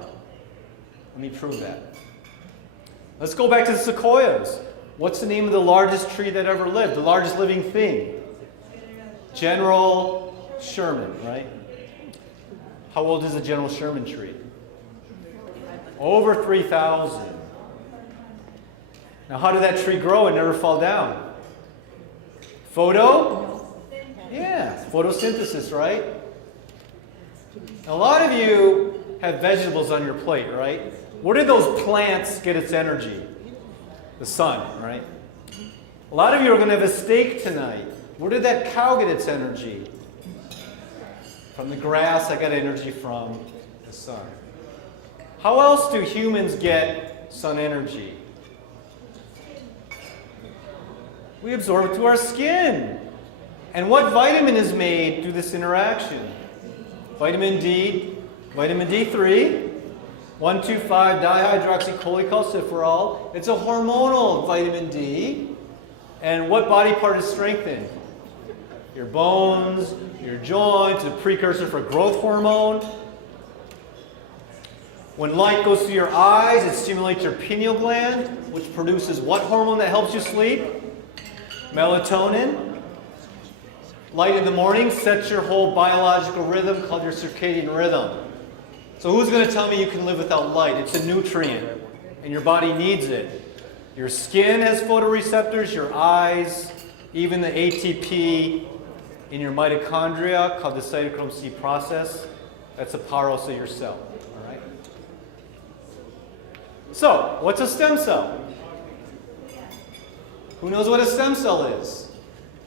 Let me prove that. Let's go back to the sequoias. What's the name of the largest tree that ever lived? The largest living thing? General Sherman, right? How old is a General Sherman tree? Over 3,000. Now, how did that tree grow and never fall down? Yeah, photosynthesis, right? A lot of you have vegetables on your plate, right? Where did those plants get its energy? The sun, right? A lot of you are going to have a steak tonight. Where did that cow get its energy? From the grass. I got energy from the sun. How else do humans get sun energy? We absorb it through our skin. And what vitamin is made through this interaction? Vitamin D, vitamin D3, 1,2,5-dihydroxycholecalciferol. It's a hormonal vitamin D. And what body part is strengthened? Your bones, your joints, a precursor for growth hormone. When light goes through your eyes, it stimulates your pineal gland, which produces what hormone that helps you sleep? Melatonin. Light in the morning sets your whole biological rhythm called your circadian rhythm. So who's going to tell me you can live without light? It's a nutrient, and your body needs it. Your skin has photoreceptors, your eyes, even the ATP in your mitochondria, called the cytochrome C process. That's a power also of your cell. All right? So, what's a stem cell? Who knows what a stem cell is?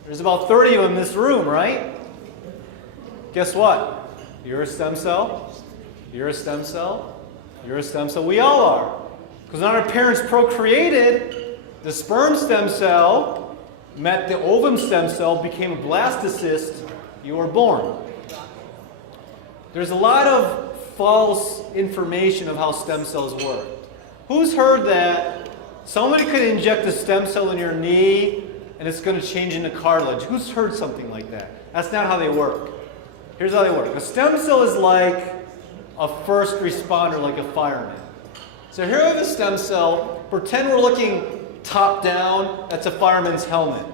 There's about 30 of them in this room, right? Guess what? You're a stem cell. You're a stem cell. You're a stem cell. We all are. Because when our parents procreated, the sperm stem cell met the ovum stem cell, became a blastocyst, you were born. There's a lot of false information of how stem cells work. Who's heard that somebody could inject a stem cell in your knee and it's going to change into cartilage? Who's heard something like that? That's not how they work. Here's how they work. A stem cell is like a first responder, like a fireman. So here we have a stem cell. Pretend we're looking top down. That's a fireman's helmet.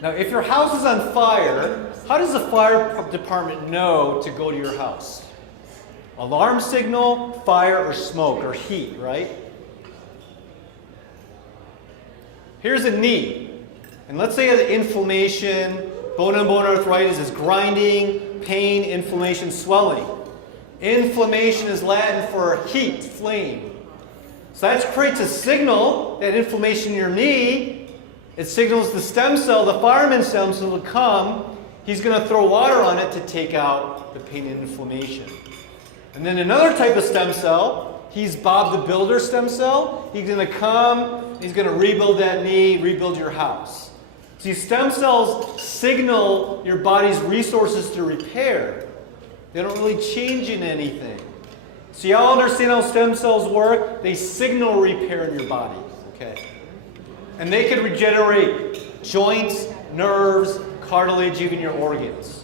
Now, if your house is on fire, how does the fire department know to go to your house? Alarm signal, fire, or smoke, or heat, right? Here's a knee. And let's say the inflammation, bone-on-bone arthritis is grinding, pain, inflammation, swelling. Inflammation is Latin for heat, flame. So that creates a signal, that inflammation in your knee. It signals the stem cell, the fireman stem cell, to come. He's going to throw water on it to take out the pain and inflammation. And then another type of stem cell, he's Bob the Builder stem cell. He's going to come, he's going to rebuild that knee, rebuild your house. See, stem cells signal your body's resources to repair. They don't really change in anything. So y'all understand how stem cells work? They signal repair in your body. Okay. And they can regenerate joints, nerves, cartilage, even your organs.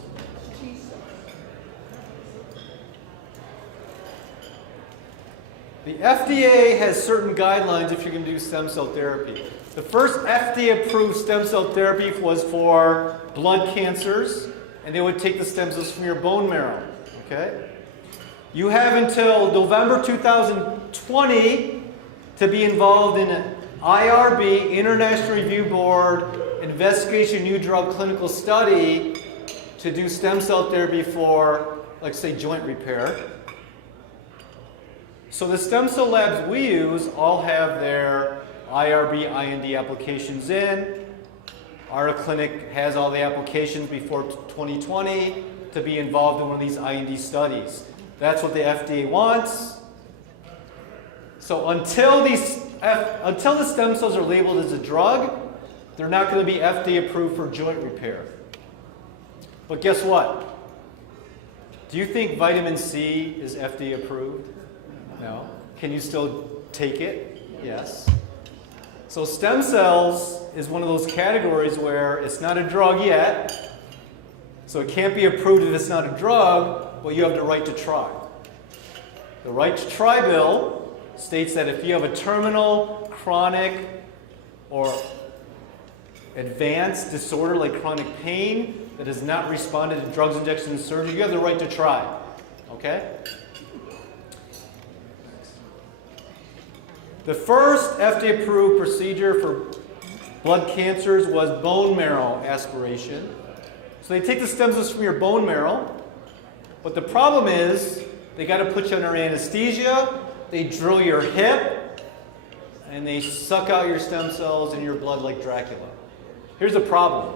The FDA has certain guidelines if you're going to do stem cell therapy. The first FDA-approved stem cell therapy was for blood cancers, and they would take the stem cells from your bone marrow. Okay? You have until November 2020 to be involved in an IRB, International Review Board, Investigation New Drug Clinical Study to do stem cell therapy for, like, say, joint repair. So the stem cell labs we use all have their IRB, IND applications in. Our clinic has all the applications before 2020 to be involved in one of these IND studies. That's what the FDA wants. So until the stem cells are labeled as a drug, they're not going to be FDA approved for joint repair. But guess what? Do you think vitamin C is FDA approved? No. Can you still take it? Yes. So stem cells is one of those categories where it's not a drug yet, so it can't be approved if it's not a drug, but you have the right to try. The right to try bill states that if you have a terminal, chronic, or advanced disorder like chronic pain that has not responded to drugs, injections, and surgery, you have the right to try. Okay? The first FDA-approved procedure for blood cancers was bone marrow aspiration. So they take the stem cells from your bone marrow, but the problem is they got to put you under anesthesia, they drill your hip, and they suck out your stem cells in your blood like Dracula. Here's the problem.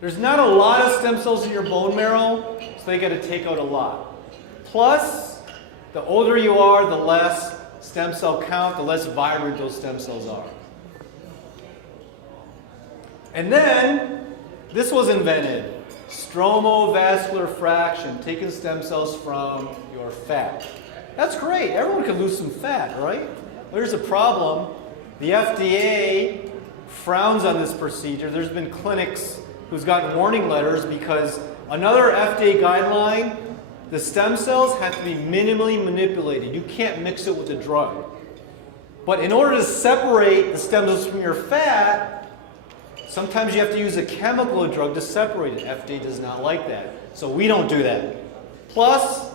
There's not a lot of stem cells in your bone marrow, so they got to take out a lot. Plus, the older you are, the less stem cell count, the less vibrant those stem cells are. And then, this was invented. Stromovascular fraction, taking stem cells from your fat. That's great. Everyone can lose some fat, right? There's a problem. The FDA frowns on this procedure. There's been clinics who's gotten warning letters because another FDA guideline, the stem cells have to be minimally manipulated. You can't mix it with a drug. But in order to separate the stem cells from your fat, sometimes you have to use a chemical drug to separate it. FDA does not like that. So we don't do that. Plus,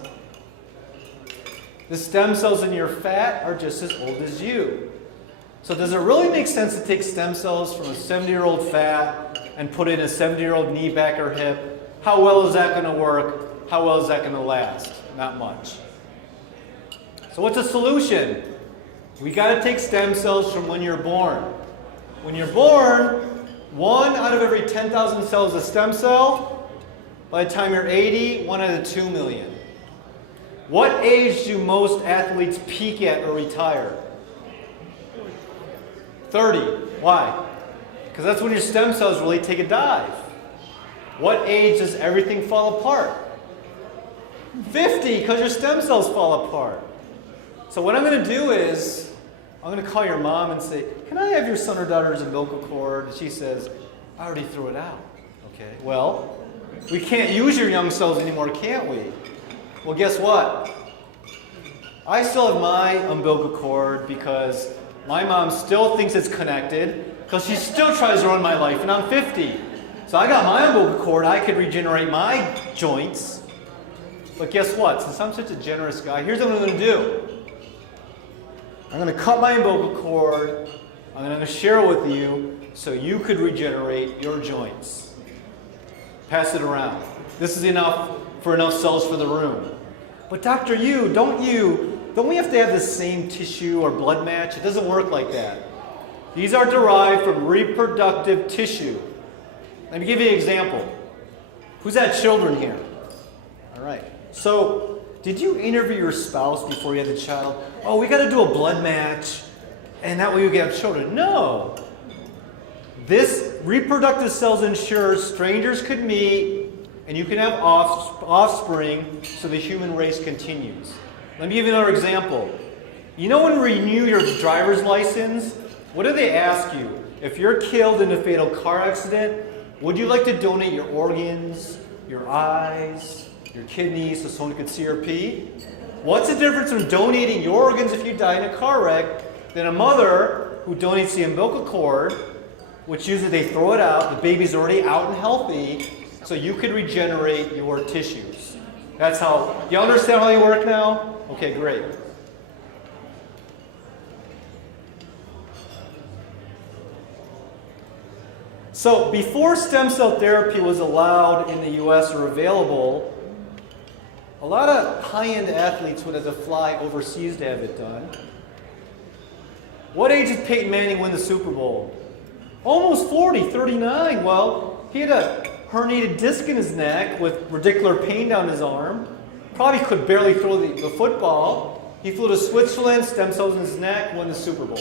the stem cells in your fat are just as old as you. So does it really make sense to take stem cells from a 70-year-old fat and put in a 70-year-old knee, back, or hip? How well is that going to work? How well is that going to last? Not much. So what's the solution? We got to take stem cells from when you're born. When you're born, 1 out of every 10,000 cells is a stem cell. By the time you're 80, 1 out of 2 million. What age do most athletes peak at or retire? 30. Why? Because that's when your stem cells really take a dive. What age does everything fall apart? 50, because your stem cells fall apart. So what I'm going to do is, I'm going to call your mom and say, can I have your son or daughter's umbilical cord? And she says, I already threw it out. Okay, well, we can't use your young cells anymore, can't we? Well, guess what? I still have my umbilical cord because my mom still thinks it's connected because she still tries to run my life, and I'm 50. So I got my umbilical cord, I could regenerate my joints. But guess what? Since I'm such a generous guy, here's what I'm going to do. I'm going to cut my umbilical cord, I'm going to share it with you so you could regenerate your joints. Pass it around. This is enough for enough cells for the room. But Dr. Don't we have to have the same tissue or blood match? It doesn't work like that. These are derived from reproductive tissue. Let me give you an example. Who's had children here? All right. So, did you interview your spouse before you had the child? Oh, we got to do a blood match, and that way we can have children. No. This reproductive cells ensure strangers could meet, and you can have offspring so the human race continues. Let me give you another example. You know when you renew your driver's license, what do they ask you? If you're killed in a fatal car accident, would you like to donate your organs, your eyes, your kidneys so someone could CRP. What's the difference in donating your organs if you die in a car wreck than a mother who donates the umbilical cord, which usually they throw it out, the baby's already out and healthy, so you could regenerate your tissues. That's how, you understand how they work now? Okay, great. So before stem cell therapy was allowed in the US or available, a lot of high-end athletes would have to fly overseas to have it done. What age did Peyton Manning win the Super Bowl? Almost 40, 39. Well, he had a herniated disc in his neck with radicular pain down his arm. Probably could barely throw the football. He flew to Switzerland, stem cells in his neck, won the Super Bowl.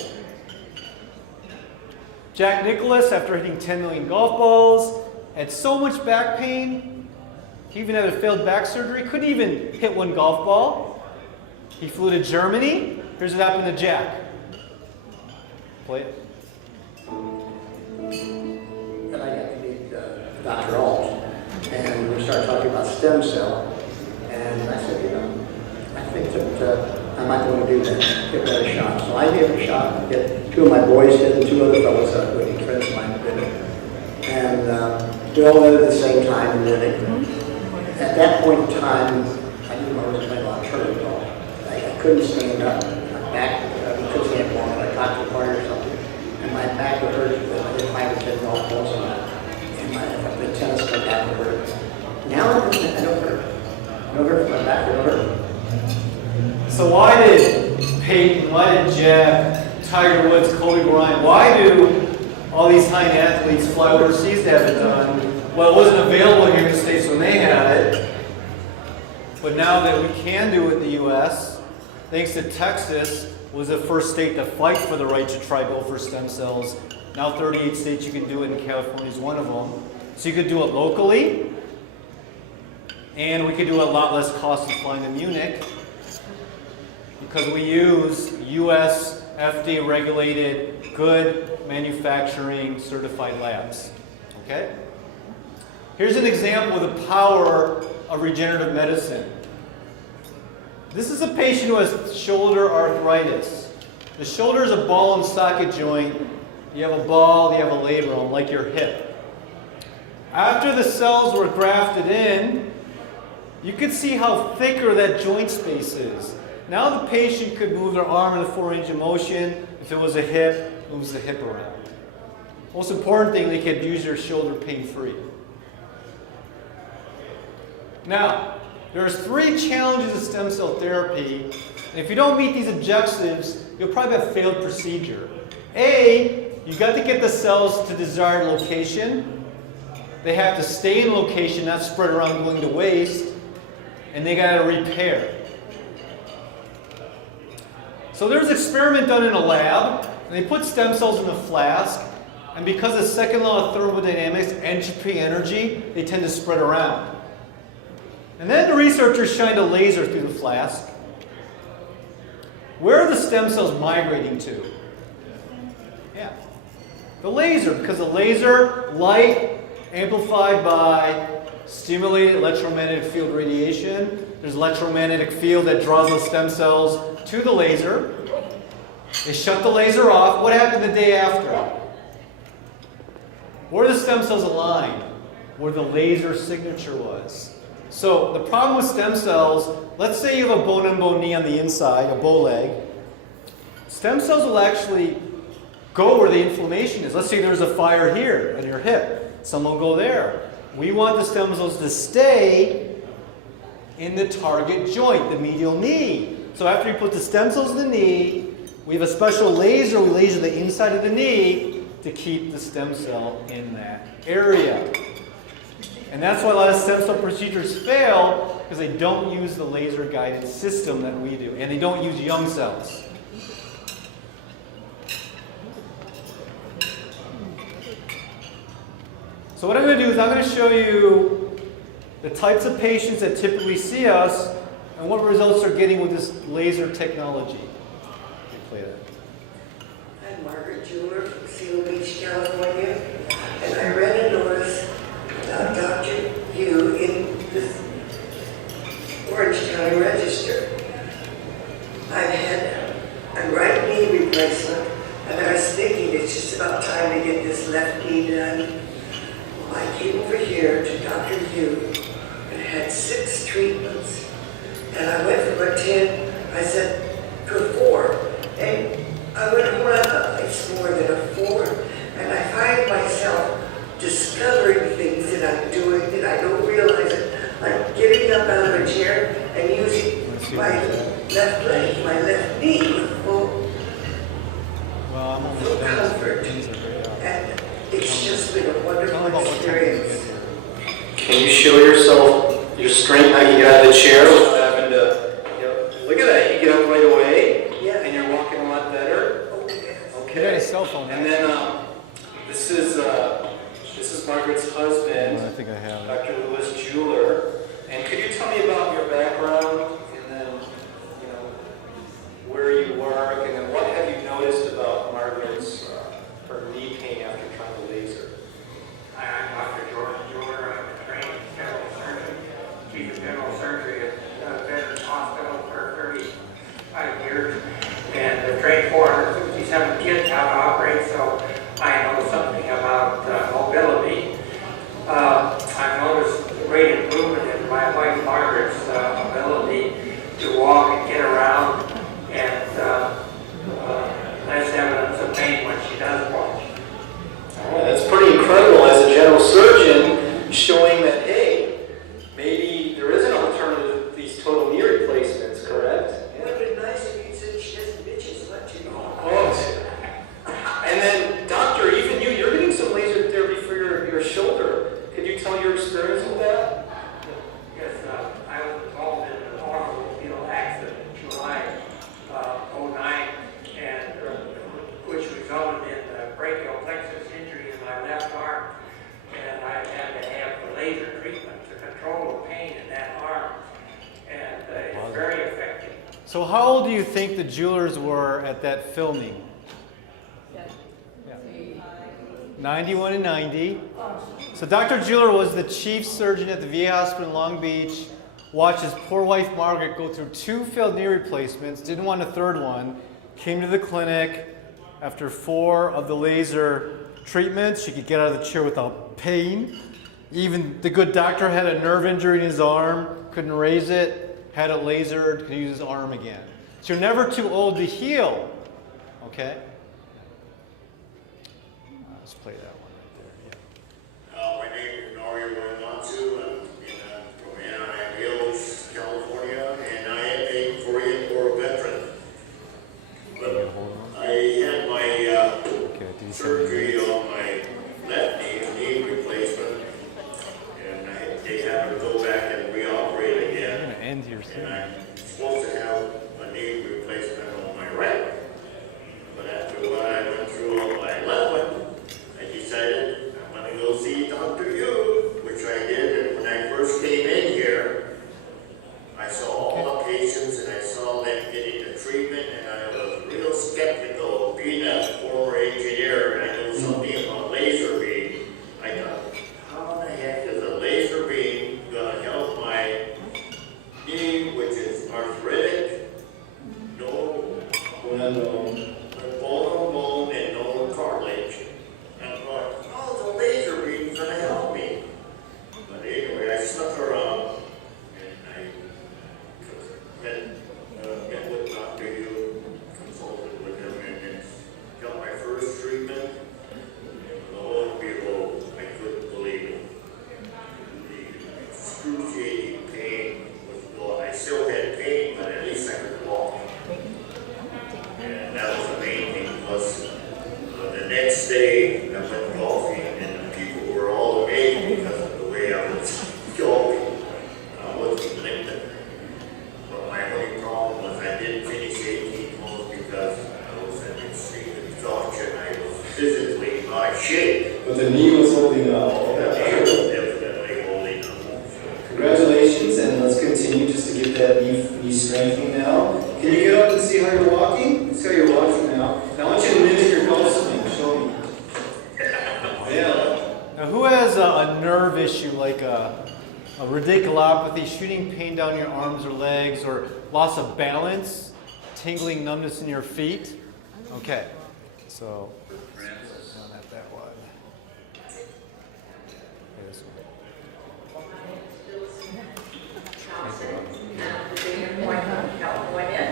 Jack Nicklaus, after hitting 10 million golf balls, had so much back pain, he even had a failed back surgery, couldn't even hit one golf ball. He flew to Germany. Here's what happened to Jack. Play it. And I got to meet Dr. Alt, and we started talking about stem cell, and I said, I think that I might want to do that, give that a shot. So I gave it a shot. Two of my boys did, and two other fellows who were friends of mine did it. And we all did it at the same time and did it. At that point in time, I knew I was playing a lot of tournament golf. I couldn't stand up. My back, I couldn't stand long, but I got to a party or something, and my back would hurt. I did 5 or 10 golf balls on it. And the tennis, my back would hurt. Now I don't hurt. I don't hurt my back, I don't hurt. So why did Peyton, why did Jack, Tiger Woods, Kobe Bryant, why do all these high-end athletes fly overseas to have it done? Well, it wasn't available here in the States when they had it. But now that we can do it in the U.S., thanks to Texas, was the first state to fight for the right to try gopher stem cells. Now 38 states you can do it, and California is one of them. So you could do it locally, and we could do it a lot less cost than flying to Munich, because we use U.S. FDA-regulated, good manufacturing certified labs. Okay? Here's an example of the power of regenerative medicine. This is a patient who has shoulder arthritis. The shoulder is a ball and socket joint. You have a ball, you have a labrum, like your hip. After the cells were grafted in, you could see how thicker that joint space is. Now the patient could move their arm in a 4-range of motion. If it was a hip, moves the hip around. Most important thing, they could use their shoulder pain-free. Now, there's 3 challenges of stem cell therapy. And if you don't meet these objectives, you'll probably have a failed procedure. A, you've got to get the cells to desired location. They have to stay in location, not spread around going to waste. And they got to repair. So there's an experiment done in a lab, and they put stem cells in a flask, and because of the second law of thermodynamics, entropy, energy, they tend to spread around. And then the researchers shined a laser through the flask. Where are the stem cells migrating to? Yeah. The laser, because the laser, light, amplified by stimulated electromagnetic field radiation. There's electromagnetic field that draws those stem cells to the laser. They shut the laser off. What happened the day after? Where are the stem cells aligned? Where the laser signature was. So the problem with stem cells, let's say you have a bone-on-bone knee on the inside, a bow leg. Stem cells will actually go where the inflammation is. Let's say there's a fire here on your hip. Some will go there. We want the stem cells to stay in the target joint, the medial knee. So after you put the stem cells in the knee, we have a special laser. We laser the inside of the knee to keep the stem cell in that area. And that's why a lot of stem cell procedures fail, because they don't use the laser-guided system that we do. And they don't use young cells. So what I'm going to do is I'm going to show you the types of patients that typically see us and what results they're getting with this laser technology. Play that. I'm Margaret Jeweler from Seal Beach, California, and I read a notice about Dr. Yu in this Orange County Register. I've had a right knee replacement, and I was thinking it's just about time to get this left knee done. I came over here to Dr. Hugh and had 6 treatments. And I went from a 10, I said, to a 4. And I went home and I thought, it's more than a 4. And I find myself discovering things that I'm doing that I don't realize it. Like getting up out of a chair and using my left leg, my left knee with full comfort. And it's just been a wonderful experience. Can you show yourself your strength how you got out of the chair without having to, look at that, you get up right away, Yeah. and you're walking a lot better. Oh, yes. Okay. You got a cell phone. And then this is Margaret's husband, I think I have it. Dr. Louis Jeweler. And could you tell me about your background, and then, where you work, and then what have you noticed about Margaret's her knee pain after trying to laser? I'm Dr. George Jeweler. I'm a trained general surgeon, chief of general surgery at Veterans Hospital for 35 years, and I've trained 457 kids how to operate, so I know something about mobility. I've noticed a great improvement in my wife Margaret's ability to walk and get around, and less evidence of pain when she does walk. That's pretty incredible as a general surgeon, showing that, hey, maybe there is an alternative to these total knee replacements, correct? It would have been nice if you said she doesn't bitch as much anymore. Oh. And then, doctor, even you're getting some laser therapy for your shoulder. Could you tell your experience with that? Yes, I was involved in an automobile accident in July '09, and which resulted in a brachial plexus injury in my left arm, and I had to have laser treatment to control the pain in that arm, and it's very effective. So how old do you think the Jewelers were at that filming? 91 and 90. So Dr. Jeweler was the chief surgeon at the VA hospital in Long Beach, watched his poor wife Margaret go through 2 failed knee replacements, didn't want a 3rd one, came to the clinic. After 4 of the laser treatments, she could get out of the chair without pain. Even the good doctor had a nerve injury in his arm, couldn't raise it, had it lasered, could use his arm again. So you're never too old to heal, okay? Let's play that one right there. My name is Mario Ronaldo. I'm from Anaheim Hills, California, and I am a Korean War veteran. But I had my surgery on my left knee replacement, and they had to go back and reoperate again. I'm going to end here soon. And I'm supposed to have a knee replacement on my right. But after what I went through on my left one, I decided I'm going to go see Dr. Yu, which I did. And when I first came in here, I saw all the patients and I saw them getting the treatment, and I was real skeptical. Being a former engineer, and I know something about laser beam, I thought, how the heck is a laser beam going to help my knee, which is arthritic, no bone on bone, and no cartilage? And I thought, oh, the laser beam's going to help me. But anyway, I stuck around, and I met with Dr. Yu, consulted with him, and got my first treatment. And lo and behold, I couldn't believe it. The excruciating pain was gone. I still had pain, but at least I could walk. And that was the main thing. Plus, the next day, I went golfing, and the people were all amazed because of the way I was golfing. I wasn't limping. But my only problem was I didn't finish 18 holes because I was in extreme exhaustion. I was physically out of shape. But the knee was holding up. The knee was definitely holding up. Congratulations, and let's continue just to get that knee strengthening now. Can you get up and see how you're walking? Let's see how you're walking now. Now I want you to mimic your golf swing. Show me. Yeah. Now who has a nerve issue like a radiculopathy, shooting pain down your arms or legs, or loss of balance, tingling numbness in your feet. Okay, so down at that one. Okay, this one. California,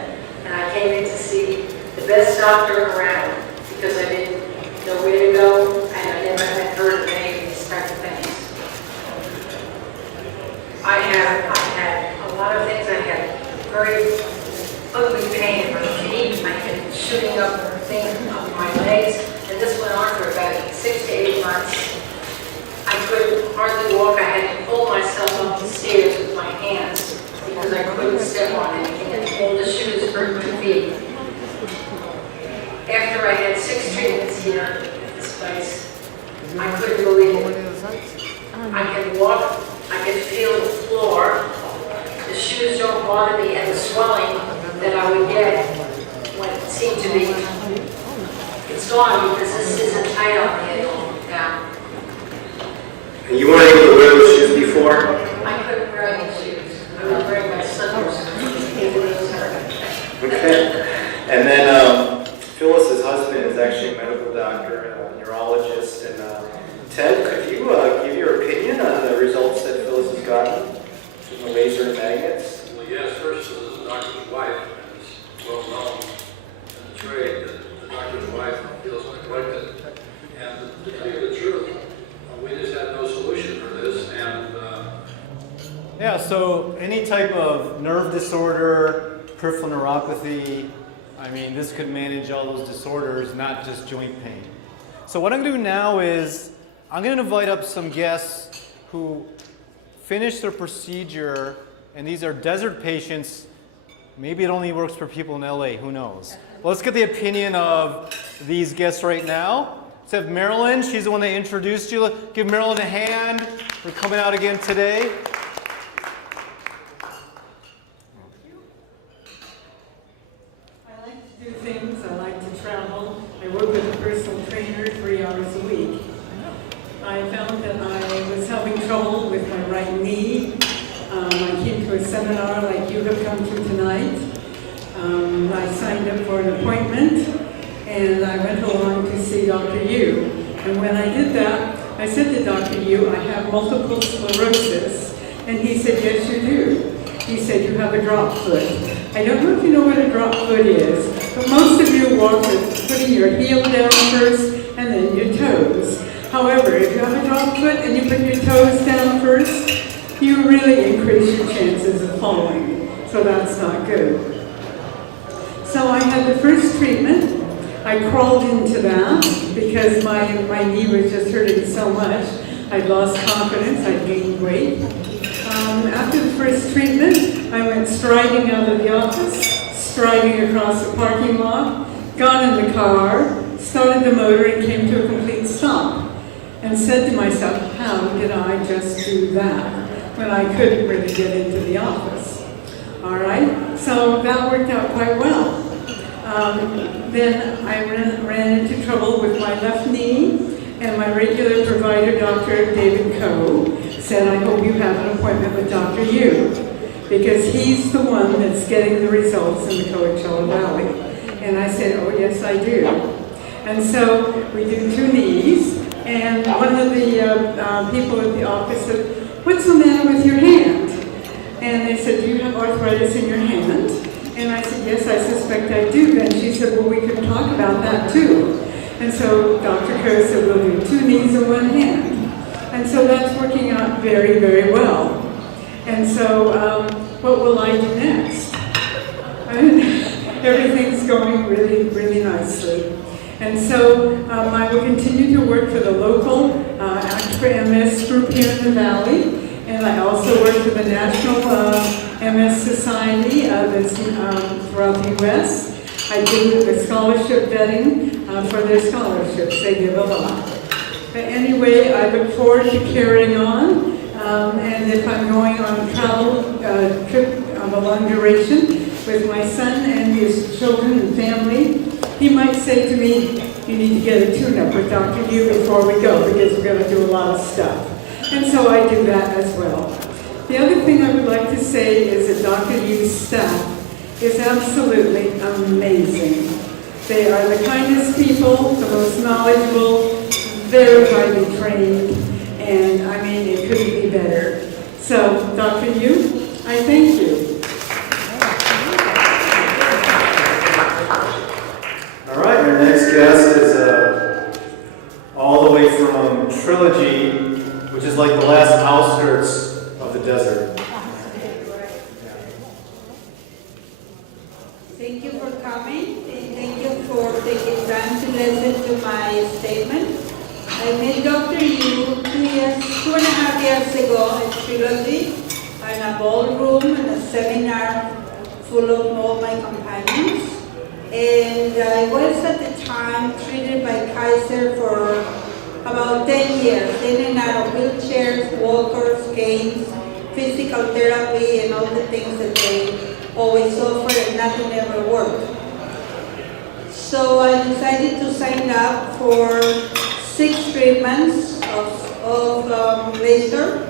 and I came in to see the best doctor around because I didn't know where to go and I never had heard of any of these type of things. I had a lot of things. I had very ugly pain in my feet. I had shooting up things up my legs, and this went on for about 6 to 8 months. I couldn't hardly walk. I had to pull myself up the stairs with my hands because I couldn't step on anything, and all the shoes hurt my feet. After I had 6 treatments here at this place, I couldn't believe it. I can walk, I can feel the floor, the shoes don't bother me, and the swelling that I would get when it seemed to be, it's gone because this isn't tight on me now. And you weren't able to wear those shoes before? I couldn't wear any shoes. I was wearing my slippers. Okay. And then Phyllis's husband is actually a medical doctor, a neurologist. And Ted, could you give your opinion on the results that Phyllis has gotten from the laser and magnets? Well, yes, first, as a doctor's wife, and it's well known in the trade that the doctor's wife feels neglected. And to tell you the truth, we just had no solution for this. And Yeah, so any type of nerve disorder, peripheral neuropathy, I mean, this could manage all those disorders, not just joint pain. So what I'm going to do now is I'm going to invite up some guests who finished their procedure, and these are desert patients. Maybe it only works for people in LA, who knows? Well, let's get the opinion of these guests right now. Let's have Marilyn, she's the one that introduced you. Give Marilyn a hand for coming out again today. I like to do things, I like to travel. I work with a personal trainer 3 hours a week. I found that I was having trouble with my right knee. I came to a seminar like you have come to tonight. I signed up for an appointment and I went along to see Dr. Yu. And when I did that, I said to Dr. Yu, I have multiple sclerosis. And he said, yes, you do. He said, you have a drop foot. I don't know if you know what a drop foot is, but most of you walk with putting your heel down first and then your toes. However, if you have a drop foot and you put your toes down first, you really increase your chances of falling. So that's not good. So I had the first treatment. I crawled into that because my knee was just hurting so much. I'd lost confidence, I'd gained weight. After the first treatment, I went striding out of the office, striding across the parking lot, got in the car, started the motor and came to a complete stop. And said to myself, how did I just do that when I couldn't really get into the office? All right, so that worked out quite well. Then I ran into trouble with my left knee, and my regular provider, Dr. David Coe, said, I hope you have an appointment with Dr. Yu, because he's the one that's getting the results in the Coachella Valley. And I said, oh yes, I do. And so we do 2 knees, and one of the people at the office said, what's the matter with your hand? And they said, do you have arthritis in your hand? And I said, yes, I suspect I do. And she said, well, we can talk about that too. And so Dr. Coe said, we'll do 2 knees and 1 hand. And so that's working out very, very well. And so what will I do next? I mean, everything's going really, really nicely. And so I will continue to work for the local Act for MS group here in the Valley. And I also work for the National MS Society that's throughout the U.S. I do the scholarship vetting for their scholarships. They give a lot. But anyway, I look forward to carrying on. And if I'm going on a travel trip of a long duration with my son and his children and family, he might say to me, you need to get a tune-up with Dr. Yu before we go because we're going to do a lot of stuff. And so I do that as well. The other thing I would like to say is that Dr. Yu's staff is absolutely amazing. They are the kindest people, the most knowledgeable, very highly trained, and I mean, it couldn't be better. So, Dr. Yu, I thank you. All right, our next guest is all the way from Trilogy, which is like the last outskirts of the desert. Thank you for coming, and thank you for taking time to listen to my statement. I met Dr. Yu 2.5 years ago at Trilogy in a ballroom and a seminar full of all my companions. And I was at the time treated by Kaiser for about 10 years, in and out of wheelchairs, walkers, canes, physical therapy, and all the things that they always offer, and nothing ever worked. So I decided to sign up for 6 treatments of laser,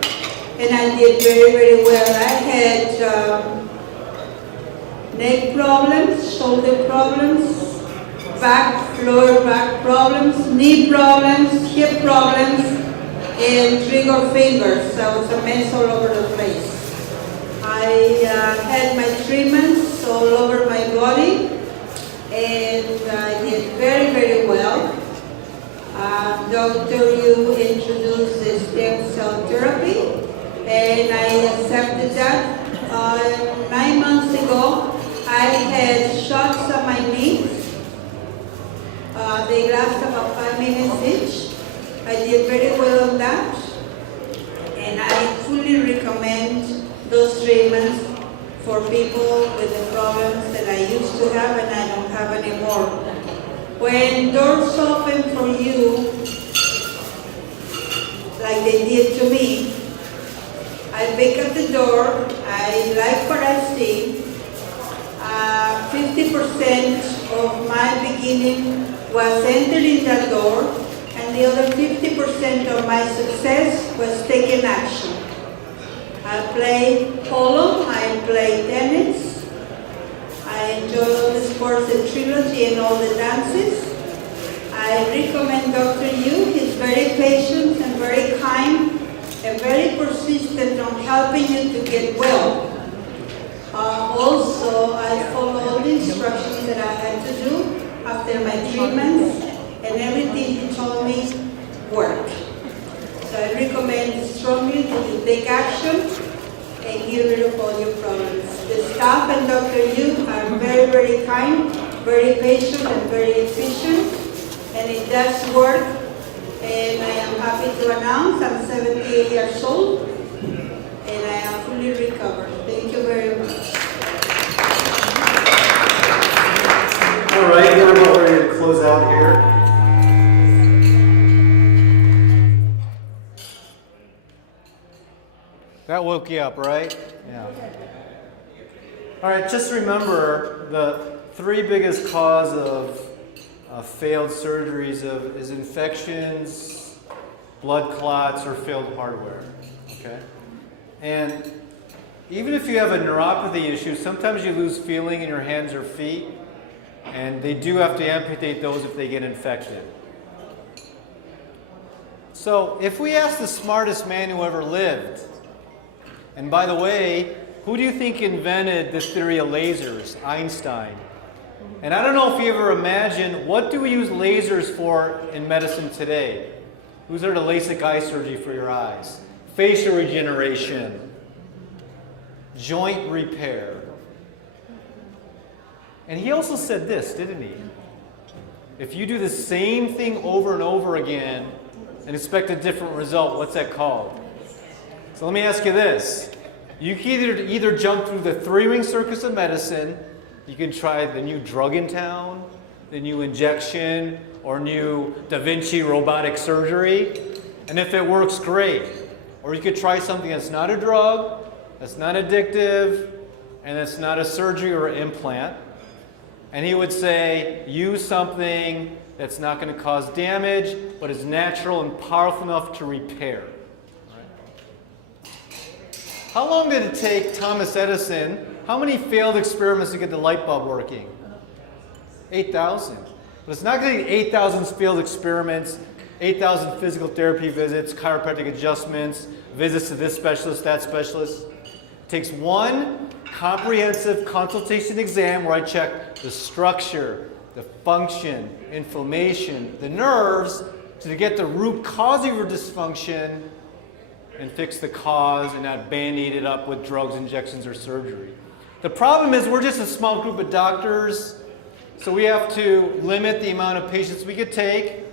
and I did very, very well. I had neck problems, shoulder problems, lower back problems, knee problems, hip problems, and trigger fingers. I was a mess all over the place. I had my treatments all over my body, and I did very, very well. Dr. Yu introduced the stem cell therapy, and I accepted that. 9 months ago, I had shots on my knees. They last about 5 minutes each. I did very well on that, and I fully recommend those treatments for people with the problems that I used to have and I don't have anymore. When doors open for you, like they did to me, I pick up the door, I like what I see. 50% of my beginning was entering that door, and the other 50% of my success was taking action. I play polo, I play tennis, I enjoy all the sports at Trilogy and all the dances. I recommend Dr. Yu. He's very patient and very kind and very persistent on helping you to get well. Also, I follow all the instructions that I had to do after my treatments, and everything he told me worked. So I recommend strongly that you take action and get rid of all your problems. The staff and Dr. Yu are very, very kind, very patient, and very efficient, and it does work. And I am happy to announce I'm 78 years old, and I am fully recovered. Thank you very much. All right, we're about ready to close out here. That woke you up, right? Yeah. All right, just remember the 3 biggest cause of failed surgeries is infections, blood clots, or failed hardware. Okay? And even if you have a neuropathy issue, sometimes you lose feeling in your hands or feet, and they do have to amputate those if they get infected. So if we ask the smartest man who ever lived, and by the way, who do you think invented the theory of lasers? Einstein. And I don't know if you ever imagined, what do we use lasers for in medicine today? Who's heard of LASIK eye surgery for your eyes? Facial regeneration, joint repair. And he also said this, didn't he? If you do the same thing over and over again and expect a different result, what's that called? So let me ask you this. You can either jump through the 3-ring circus of medicine. You can try the new drug in town, the new injection, or new Da Vinci robotic surgery. And if it works, great. Or you could try something that's not a drug, that's not addictive, and that's not a surgery or an implant. And he would say, use something that's not going to cause damage, but is natural and powerful enough to repair. How long did it take Thomas Edison, how many failed experiments to get the light bulb working? 8,000. But it's not going to take 8,000 failed experiments, 8,000 physical therapy visits, chiropractic adjustments, visits to this specialist, that specialist. It takes one comprehensive consultation exam where I check the structure, the function, inflammation, the nerves, to get the root cause of your dysfunction and fix the cause and not band-aid it up with drugs, injections, or surgery. The problem is we're just a small group of doctors, so we have to limit the amount of patients we could take.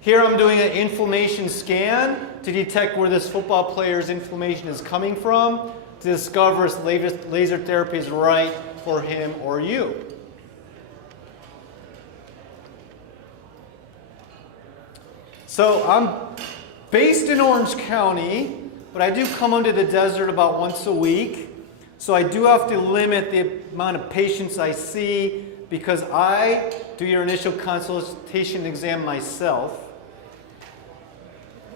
Here I'm doing an inflammation scan to detect where this football player's inflammation is coming from, to discover if laser therapy is right for him or you. So I'm based in Orange County, but I do come into the desert about once a week. So I do have to limit the amount of patients I see because I do your initial consultation exam myself.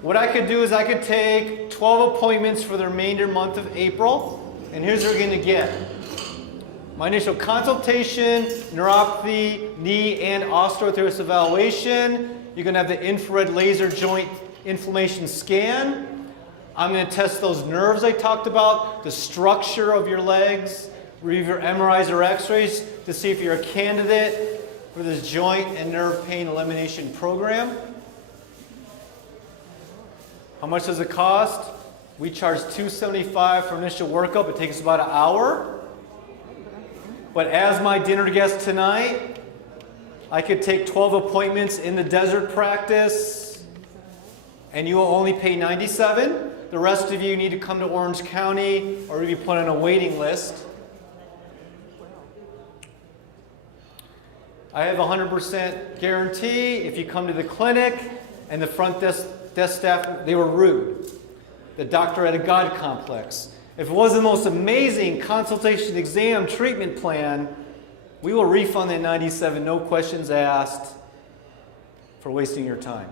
What I could do is I could take 12 appointments for the remainder month of April, and here's what you're going to get. My initial consultation, neuropathy, knee and osteoarthritis evaluation. You're going to have the infrared laser joint inflammation scan. I'm going to test those nerves I talked about, the structure of your legs, review your MRIs or X-rays to see if you're a candidate for this joint and nerve pain elimination program. How much does it cost? We charge $275 for initial workup. It takes about an hour. But as my dinner guest tonight, I could take 12 appointments in the desert practice, and you will only pay $97. The rest of you need to come to Orange County or be put on a waiting list. I have a 100% guarantee. If you come to the clinic and the front desk staff, they were rude. The doctor had a God complex. If it was the most amazing consultation exam treatment plan, we will refund that $97, no questions asked, for wasting your time.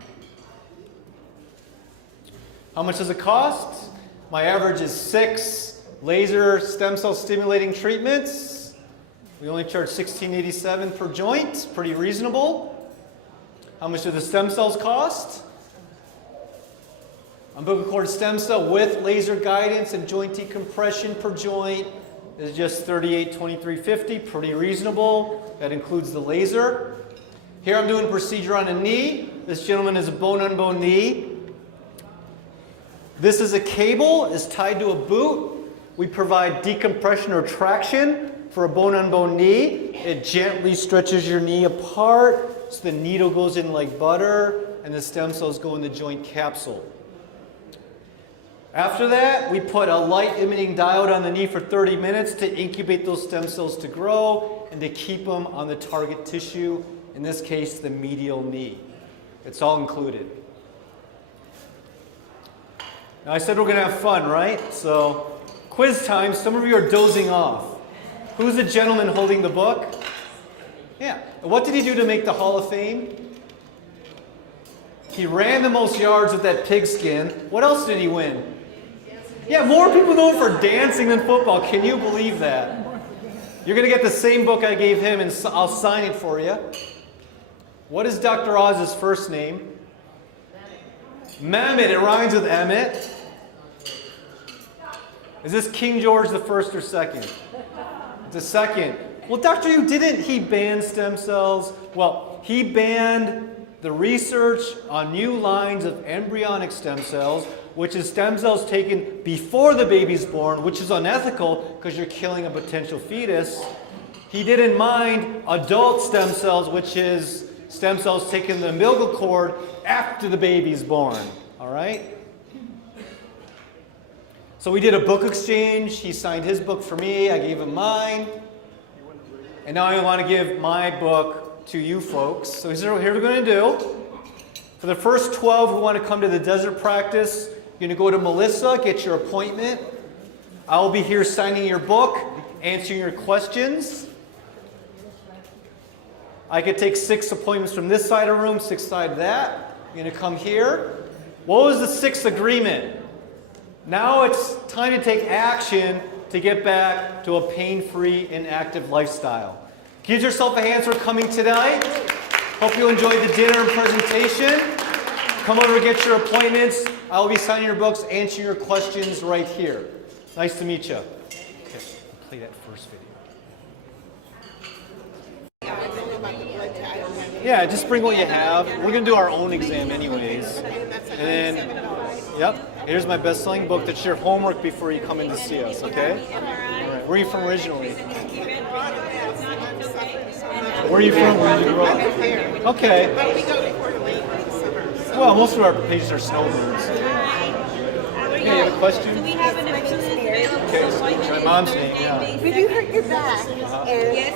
How much does it cost? My average is 6 laser stem cell stimulating treatments. We only charge $16.87 per joint, pretty reasonable. How much do the stem cells cost? Umbilical cord stem cell with laser guidance and joint decompression per joint is just $38.23.50, pretty reasonable. That includes the laser. Here I'm doing a procedure on a knee. This gentleman is a bone-on-bone knee. This is a cable, is tied to a boot. We provide decompression or traction for a bone-on-bone knee. It gently stretches your knee apart, so the needle goes in like butter, and the stem cells go in the joint capsule. After that, we put a light-emitting diode on the knee for 30 minutes to incubate those stem cells to grow and to keep them on the target tissue, in this case, the medial knee. It's all included. Now, I said we're going to have fun, right? So, quiz time. Some of you are dozing off. Who's the gentleman holding the book? Yeah. What did he do to make the Hall of Fame? He ran the most yards with that pigskin. What else did he win? Yeah, more people know him for dancing than football. Can you believe that? You're going to get the same book I gave him, and I'll sign it for you. What is Dr. Oz's first name? Mehmet. It rhymes with Emmett. Is this King George the First or second? It's a second. Well, Dr. Yu, didn't he ban stem cells? Well, he banned the research on new lines of embryonic stem cells, which is stem cells taken before the baby's born, which is unethical because you're killing a potential fetus. He didn't mind adult stem cells, which is stem cells taken in the umbilical cord after the baby's born. All right? So we did a book exchange. He signed his book for me. I gave him mine. And now I want to give my book to you folks. So here we're going to do. For the first 12 who want to come to the desert practice, you're going to go to Melissa, get your appointment. I will be here signing your book, answering your questions. I could take 6 appointments from this side of the room, 6 side of that. You're going to come here. What was the 6th agreement? Now it's time to take action to get back to a pain-free and active lifestyle. Give yourself a hand for coming today. Hope you enjoyed the dinner and presentation. Come over to get your appointments. I will be signing your books, answering your questions right here. Nice to meet you. Okay, I'll play that first video. Yeah, just bring what you have. We're going to do our own exam anyways. And then, yep, here's my best-selling book. That's your homework before you come in to see us, okay? All right, where are you from originally? Where are you from? Where did you grow up? Okay. Well, most of our patients are snowbirds. Hey, you have a question? Do we have an Okay, my mom's name, yeah. When you hurt your back, and yes,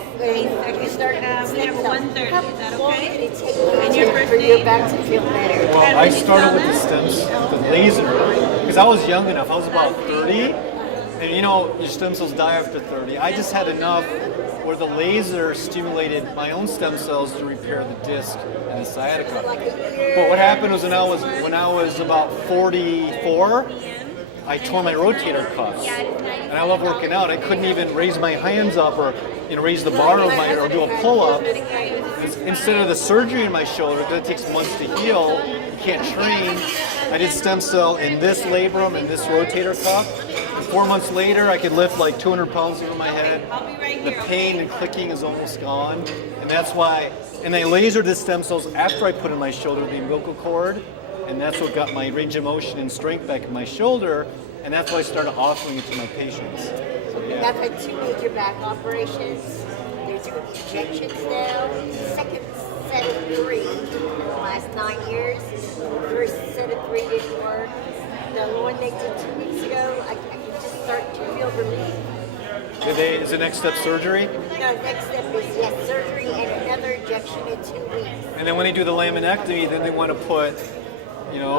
you start at 1:30, is that okay? And your first name? Back to feel better. Well, I started with the stems, the laser, because I was young enough. I was about 30, and you know, your stem cells die after 30. I just had enough where the laser stimulated my own stem cells to repair the disc and the sciatica. But what happened was when I was about 44, I tore my rotator cuffs, and I love working out. I couldn't even raise my hands up or raise the bar of or do a pull-up. Instead of the surgery in my shoulder, that takes months to heal, you can't train. I did stem cell in this labrum and this rotator cuff. 4 months later, I could lift like 200 pounds over my head. The pain and clicking is almost gone, and that's why. And I lasered the stem cells after I put in my shoulder the umbilical cord. And that's what got my range of motion and strength back in my shoulder, and that's why I started offering it to my patients. So, yeah. I've had 2 major back operations. They're doing injections now. Second set of 3 in the last 9 years. First set of 3 didn't work. The one they did 2 weeks ago, I can just start to feel relief. Is the next step surgery? No, next step is surgery and another injection in 2 weeks. And then when they do the laminectomy, then they want to put,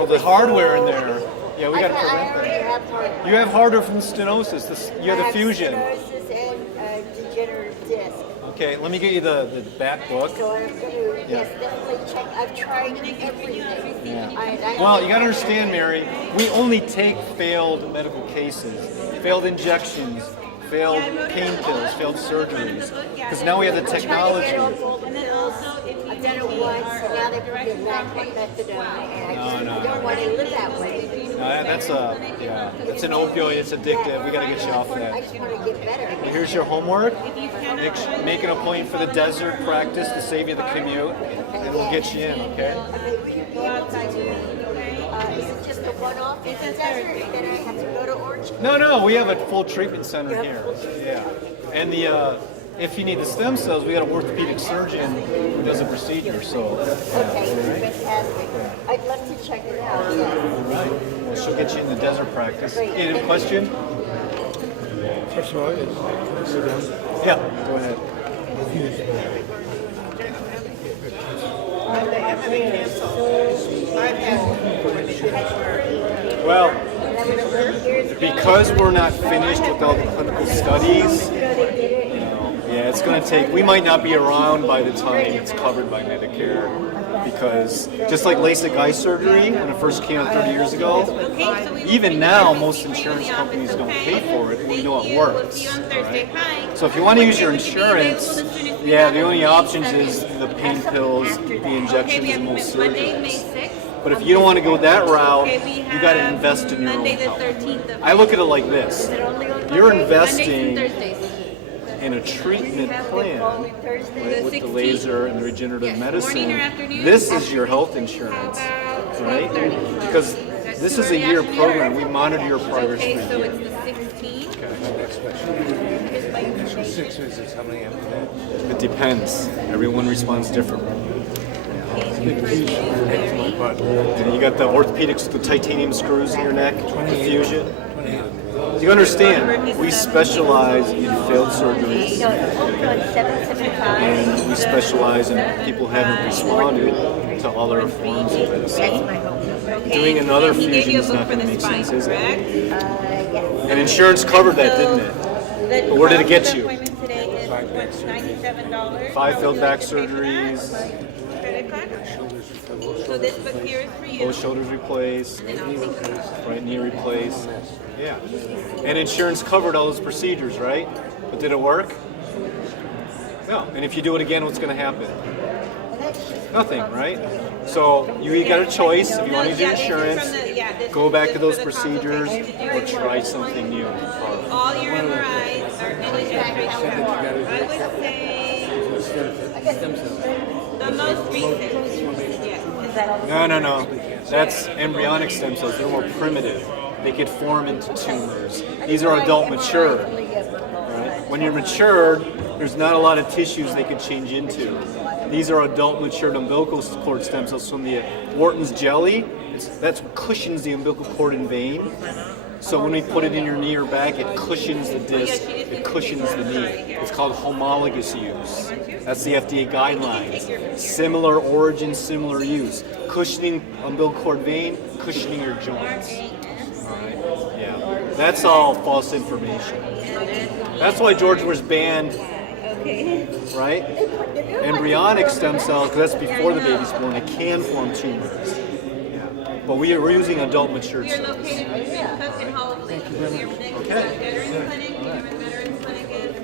the hardware in there. Yeah, we got to prevent that. You have hardware from stenosis. You have the fusion. Stenosis and degenerative disc. Okay, let me get you the back book. So I'm going to, definitely check. I've tried everything. Yeah. Well, you got to understand, Mary, we only take failed medical cases, failed injections, failed pain pills, failed surgeries. Because now we have the technology. I've done it once, and now they're going to give back methadone, and I don't want to live that way. No, that's an opioid, it's addictive. We got to get you off I that. just want to get better. Here's your homework. Make an appointment for the desert practice to save you the commute, and we'll get you in, okay? Is it just a one-off in the desert, and then I have to go to Orange? No, we have a full treatment center here. Yeah, and if you need the stem cells, we got an orthopedic surgeon who does the procedure. So. Okay, fantastic. I'd love to check it out. All right. Well, she'll get you in the desert practice. Any question? First of all, sit down. Yeah, go ahead. Well, because we're not finished with all the clinical studies, it's going to take, we might not be around by the time it's covered by Medicare, because just like LASIK eye surgery, when it first came out 30 years ago, even now most insurance companies don't pay for it, but we know it works. Right? So if you want to use your insurance, the only options is the pain pills, the injections, and most surgeries. But if you don't want to go that route, you got to invest in your own health. I look at it like this. You're investing in a treatment plan, right, with the laser and the regenerative medicine. This is your health insurance, right? Because this is a year program. We monitor your progress for a year. Next question. 6 visits, how many after that? It depends. Everyone responds differently. And you got the orthopedics, the titanium screws in your neck, the fusion. You understand, we specialize in failed surgeries, and we specialize in people who haven't responded to other forms of medicine. Doing another fusion is not going to make sense, is it? And insurance covered that, didn't it? But where did it get you? 5 failed back surgeries, credit card. So this book here is for you. Both shoulders replaced, right knee replaced. Yeah. And insurance covered all those procedures, right? But did it work? No. And if you do it again, what's going to happen? Nothing, right? So you got a choice. If you want to do insurance, go back to those procedures or try something new. All your MRIs are finished. I would say the most recent. Yeah. No. That's embryonic stem cells. They're more primitive. They could form into tumors. These are adult mature. Right? When you're matured, there's not a lot of tissues they could change into. These are adult matured umbilical cord stem cells from the Wharton's jelly. That's what cushions the umbilical cord and vein. So when we put it in your knee or back, it cushions the disc, it cushions the knee. It's called homologous use. That's the FDA guidelines. Similar origin, similar use. Cushioning umbilical cord vein, cushioning your joints. Alright? Yeah. That's all false information. That's why George was banned, right? Embryonic stem cells, because that's before the baby's born, it can form tumors. But we're using adult matured cells. You're located between Cook and Hall of Fame. Your next Veterans Clinic, Human Veterans Clinic is,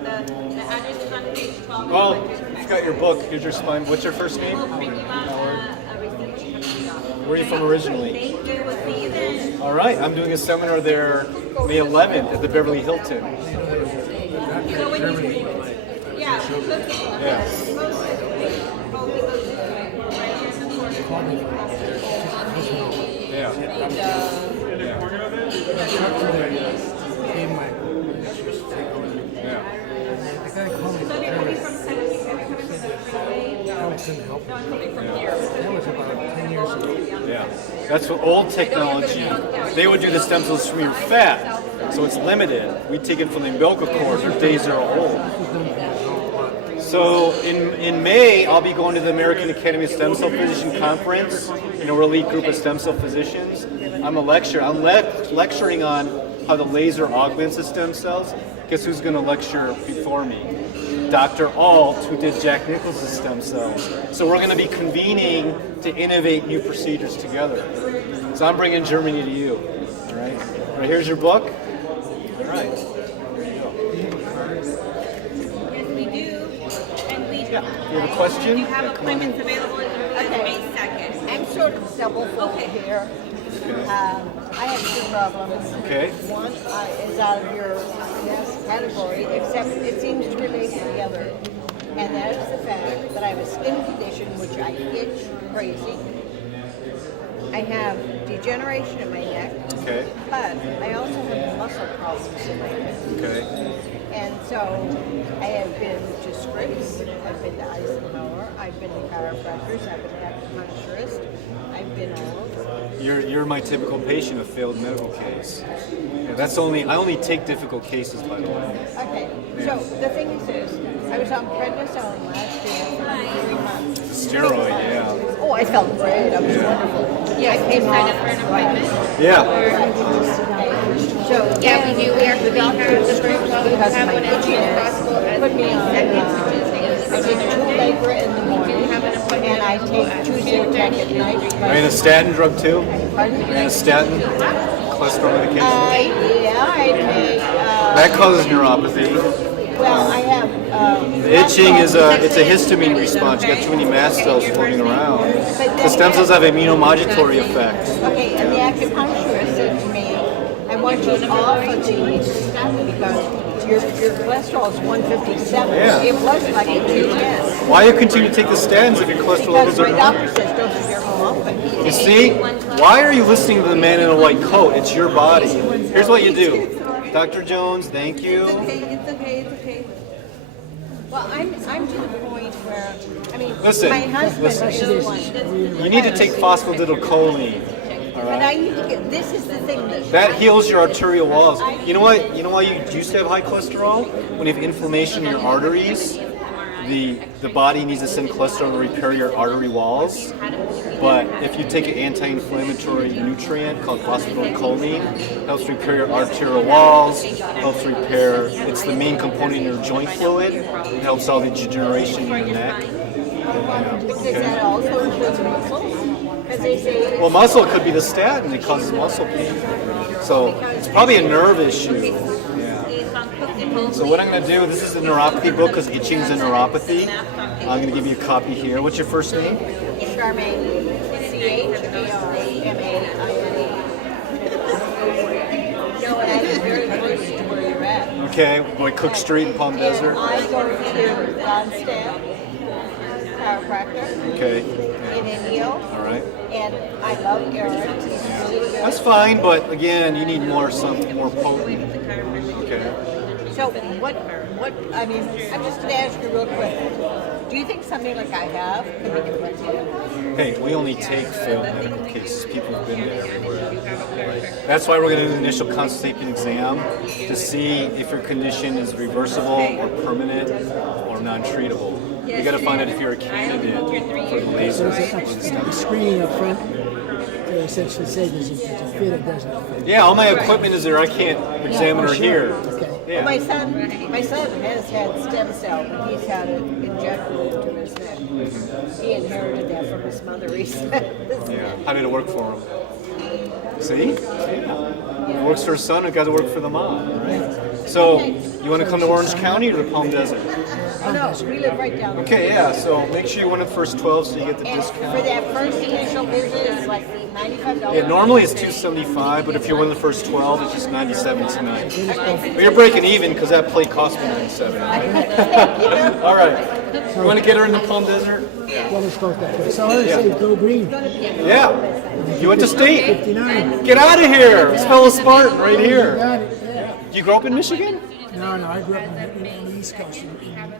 the address is on page 12. Oh, you've got your book. Here's your spine. What's your first name? Where are you from originally? Thank you. We'll see you then. All right, I'm doing a seminar there May 11th at the Beverly Hilton. So when you, yeah, Yeah, that's what old technology. They would do the stem cells from your fat, so it's limited. We take it from the umbilical cord. Their days are old. So in May, I'll be going to the American Academy of Stem Cell Physician Conference. You know, we're a elite group of stem cell physicians. I'm a lecturer. I'm lecturing on how the laser augments the stem cells. Guess who's going to lecture before me? Dr. Alt, who did Jack Nicklaus' stem cells. So we're going to be convening to innovate new procedures together. So I'm bringing Germany to you. All right. All right, here's your book. All right. yes, we do. And we You have a question? you have appointments available until May 2nd. I'm sort of double full here. I have two problems. Okay. One is out of your category, except it seems to relate together. And that is the fact that I have a skin condition which I itch crazy. I have degeneration in my neck. Okay. But I also have muscle problems in my neck. Okay. And so I have been to Scripps, I've been to Eisenhower, I've been to chiropractors, I've been to acupuncturist, I've been all over. You're my typical patient, a failed medical case. Yeah, I only take difficult cases, by the way. Okay, so the thing is this, I was on prednisone last year for 3 months. Steroid, yeah. Oh, I felt great, I was wonderful. Yeah, I came sign up for an appointment. Yeah. So, Yeah, we do. We are the doctor. The group because have my one as soon as itchiness possible as put me May on, 2nd. I take 2 Allegra in the morning, and I take 2 Zyrtec at night. Are you on a statin drug too? Pardon? Are you on a statin? Cholesterol medication? Yeah, I take, That causes neuropathy. well, I have, The itching is it's a histamine response. You got too many mast cells floating around. The stem cells have immunomodulatory effect. okay, and the acupuncturist said to me, I want you off of the statin because your cholesterol is 157. Yeah. It was like a 210. Why do you continue to take the statins if your cholesterol Because levels my are doctor normal? says don't you dare come off it. You see? Why are you listening to the man in a white coat? It's your body. Here's what you do. Dr. Jones, thank you. It's okay. Well, I'm to the point where, I mean, Listen, my husband listen. is the one. You need to take phosphatidylcholine. All But I right? need to get, this is the thing That heals your arterial walls. You know what? You know why you used to have high cholesterol? When you have inflammation in your arteries, the body needs to send cholesterol to repair your artery walls. But if you take an anti-inflammatory nutrient called phosphatidylcholine, it helps repair your arterial walls, helps repair, it's the main component in your joint fluid, it helps all the degeneration in your neck. Because that also includes muscles. Because they say Well, muscle could be the statin that causes muscle pain. So it's probably a nerve issue. Yeah. So what I'm going to do, this is the neuropathy book because itching is a neuropathy. I'm going to give you a copy here. What's your first name? Charmaine, Charmaine. No, that's very close to where you're at. Okay, like Cook Street in Palm Desert. I go to Gonstadt chiropractor. Okay. In Indio. All right. And I love Eric. He's really good. That's fine, but again, you need something more potent. Okay. So what, I mean, I'm just going to ask you real quick. Do you think something like I have could make a difference here? Hey, we only take failed medical cases. People have been there everywhere. Right. That's why we're going to do the initial consultation exam to see if your condition is reversible or permanent or non-treatable. You got to find out if you're a candidate for the laser or the stem. Screening up front essentially says if it's a fit, it doesn't. Yeah, all my equipment is there. I can't examine her here. Well, my son has had stem cell, but he's had it injected into his neck. He inherited that from his mother, he said. Yeah. How did it work for him? See? Yeah. It works for his son, it got to work for the mom, right? So, you want to come to Orange County or the Palm Desert? Oh, no, we live right down there. Okay, yeah, so make sure you win the first 12 so you get the discount. For that first initial visit, it's like $95. Yeah, normally it's $275, but if you win the first 12, it's just $97 tonight. But you're breaking even because that plate cost me $97. All right. You want to get her in the Palm Desert? What is supposed to So I say go green. Yeah. You went to state? 59. Get out of here. This fellow's Spartan right here. You grew up in Michigan? No, I grew up on the East Coast in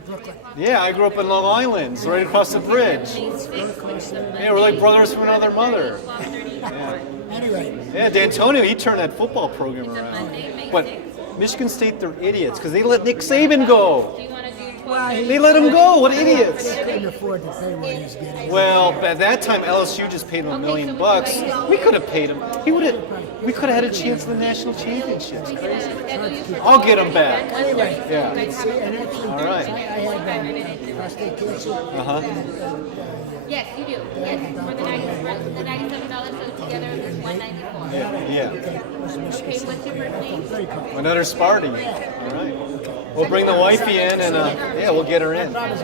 Brooklyn. Yeah, I grew up in Long Island, it's right across the bridge. Yeah, we're like brothers from another mother. Yeah. Anyway. Yeah, D'Antonio, he turned that football program around. But Michigan State, they're idiots because they let Nick Saban go. They let him go. What idiots! He couldn't afford to pay what he's getting. Well, at that time, LSU just paid him $1 million. We could have paid him. We could have had a chance in the national championships. I'll get him back. Anyway. Yeah. And actually, All right. I had prostate cancer. Yes, you do. Yes, for the $97, so together it's $194. Yeah. Okay, what's your first name? Another Spartan. All right. We'll bring the wifey in and yeah, we'll get her in. Let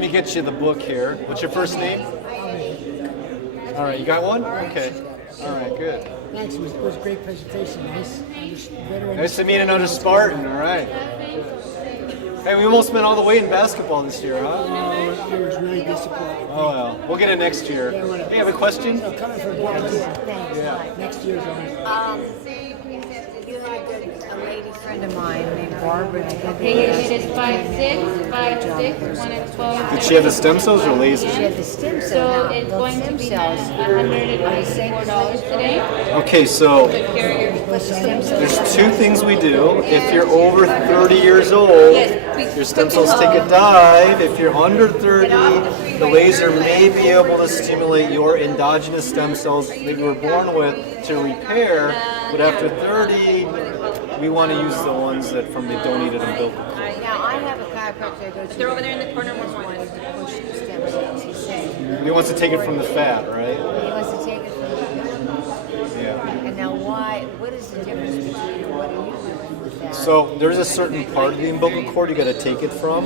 me get you the book here. What's your first name? All right, you got one? Okay. All right, good. Thanks. It was a great presentation. Nice to meet another Spartan. All right. Hey, we almost went all the way in basketball this year, huh? I was really disappointed. Oh well, we'll get it next year. Hey, you have a question? Yeah. Next year's on. You had a lady friend of mine named Barbara. Okay, your weight is 5'6", 5'6", 112. Did she have the stem cells or laser? She had the stem cell. So it's going to be $184 today. Okay, so there's two things we do. If you're over 30 years old, your stem cells take a dive. If you're under 30, the laser may be able to stimulate your endogenous stem cells that you were born with to repair. But after 30, we want to use the ones that from the donated umbilical cord. Now, I have a chiropractor I go to. They're over there in the corner. Wanted to push the stem cells, he said. He wants to take it from the fat, right? He wants to take it from the Yeah. And now what is the difference between what are you doing with that? So there's a certain part of the umbilical cord you got to take it from.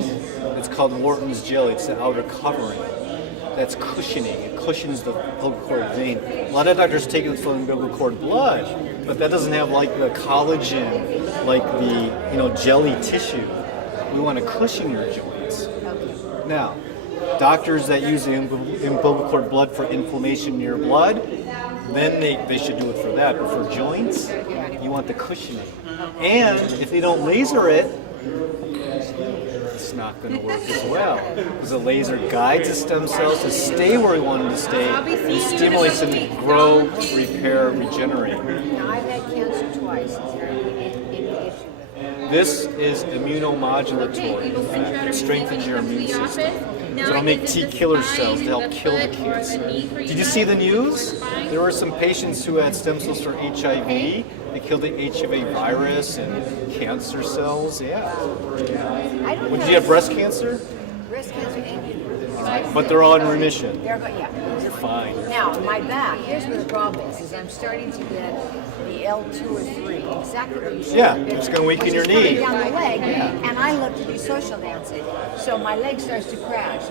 It's called Wharton's jelly. It's the outer covering. That's cushioning. It cushions the umbilical cord vein. A lot of doctors take it from the umbilical cord blood, but that doesn't have like the collagen, like the jelly tissue. We want to cushion your joints. Now, doctors that use the umbilical cord blood for inflammation in your blood, then they should do it for that. But for joints, you want the cushioning. And if they don't laser it, it's not going to work as well. Because the laser guides the stem cells to stay where we want them to stay and stimulates them to grow, repair, regenerate. Now, I've had cancer twice. Is there any issue? This is immunomodulatory. It strengthens your immune system. So it'll make T killer cells to help kill the cancer. Did you see the news? There were some patients who had stem cells for HIV. They killed the HIV virus and cancer cells. Yeah. Did you have breast cancer? breast cancer and uterine. All right. But they're all in remission. They're yeah. You're fine. Now, my back, here's where the problem is I'm starting to get the L2 or 3, exactly what you said. Yeah, it's going to weaken your knee. Down the leg, and I love to do social dancing, so my leg starts to crash.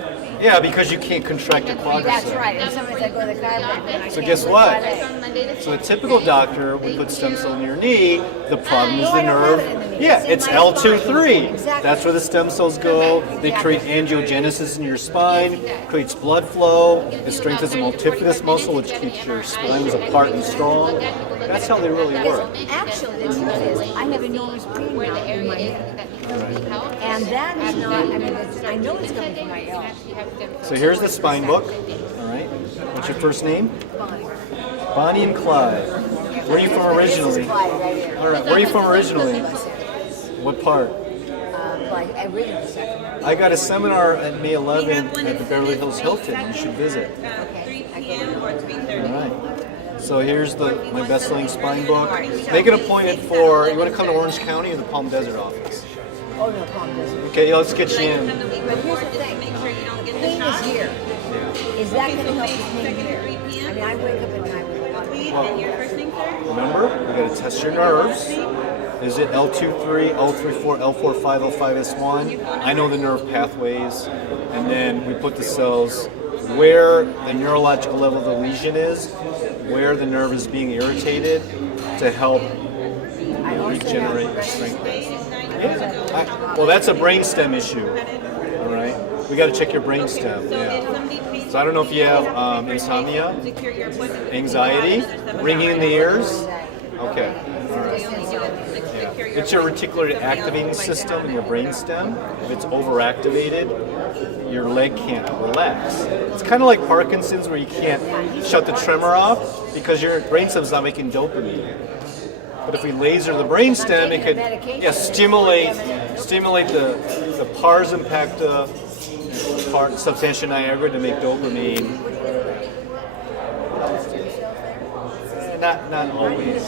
Yeah, because you can't contract your quadricep. That's right, and sometimes I go to the chiropractor and I So can't guess lift what? my leg. So the typical doctor would put stem cell in your knee. The problem is No, the I don't have nerve. it in the knee. Yeah, It's in it's my L2-3. Exactly. That's where the stem cells go. They create angiogenesis in your spine, creates blood flow. It strengthens the multifidus muscle, which keeps your spines apart and strong. That's how they really work. Actually, the truth is, I have enormous pain now in my head. And that is not, I mean, I know it's coming from my L. So here's the spine book. All right. What's your first name? Bonnie. Bonnie and Clyde. Where are you from originally? All right. Where are you from originally? What part? Like, I really was second. I got a seminar at May 11th at the Beverly Hills Hilton. You should visit. Okay. 3 p.m. or 3:30. All right. So here's my best-selling spine book. Make an appointment for, you want to come to Orange County or the Palm Desert office? Oh, no, Palm Desert. Okay, let's get you in. But here's the thing. Pain is here. Is that going to help the pain here? I mean, I wake up at night with a lot of pain. And your first name, sir? Remember, we got to test your nerves. Is it L2-3, L3-4, L4-5, L5S1? I know the nerve pathways. And then we put the cells where the neurological level of the lesion is, where the nerve is being irritated to help regenerate your strength. Yeah. Well, that's a brainstem issue. All right. We got to check your brainstem. Yeah. So I don't know if you have insomnia, anxiety, ringing in the ears. Okay. All right. Yeah. It's your reticular activating system in your brainstem. If it's overactivated, your leg can't relax. It's kind of like Parkinson's, where you can't shut the tremor off because your brainstem's not making dopamine. But if we laser the brainstem, it could stimulate the pars impacta, substantia nigra to make dopamine. Not always.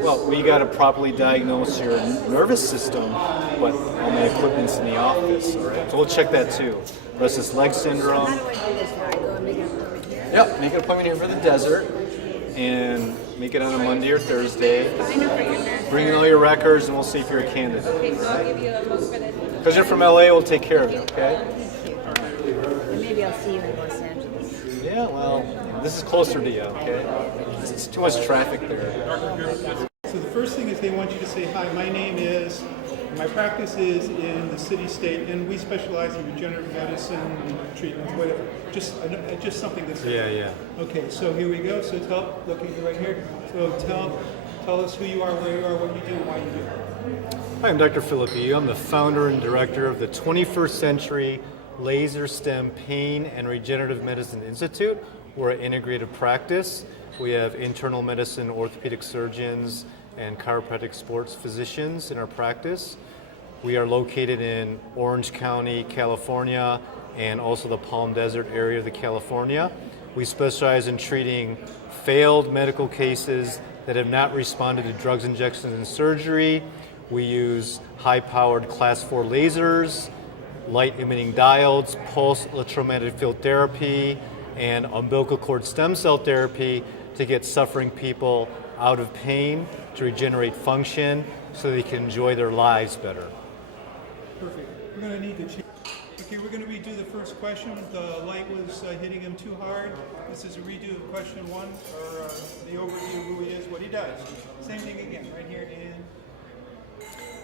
Well, we got to properly diagnose your nervous system, but all my equipment's in the office, all right? So we'll check that too. Restless leg syndrome. How do I do this now? I go and make an appointment here? Yep, make an appointment here for the desert, and make it on a Monday or Thursday. Bring in all your records, and we'll see if you're a candidate. Okay, so I'll give you a book for this. Because you're from LA, we'll take care of you, okay? And maybe I'll see you in Los Angeles. Yeah, well, this is closer to you, okay? It's too much traffic there. So the first thing is they want you to say, hi, my name is, my practice is in the city, state, and we specialize in regenerative medicine, treatments, whatever. Just something that's... Yeah. Okay, so here we go. So looking right here. So tell us who you are, where you are, what you do, why you do it. Hi, I'm Dr. Phillip. I'm the founder and director of the 21st Century Laser Stem Pain and Regenerative Medicine Institute. We're an integrative practice. We have internal medicine, orthopedic surgeons, and chiropractic sports physicians in our practice. We are located in Orange County, California, and also the Palm Desert area of the California. We specialize in treating failed medical cases that have not responded to drugs, injections, and surgery. We use high-powered class 4 lasers, light-emitting diodes, pulse electromagnetic field therapy, and umbilical cord stem cell therapy to get suffering people out of pain, to regenerate function, so they can enjoy their lives better. Perfect. We're going to need to change. Okay, we're going to redo the first question. The light was hitting him too hard. This is a redo of question 1, or the overview of who he is, what he does. Same thing again, right here in...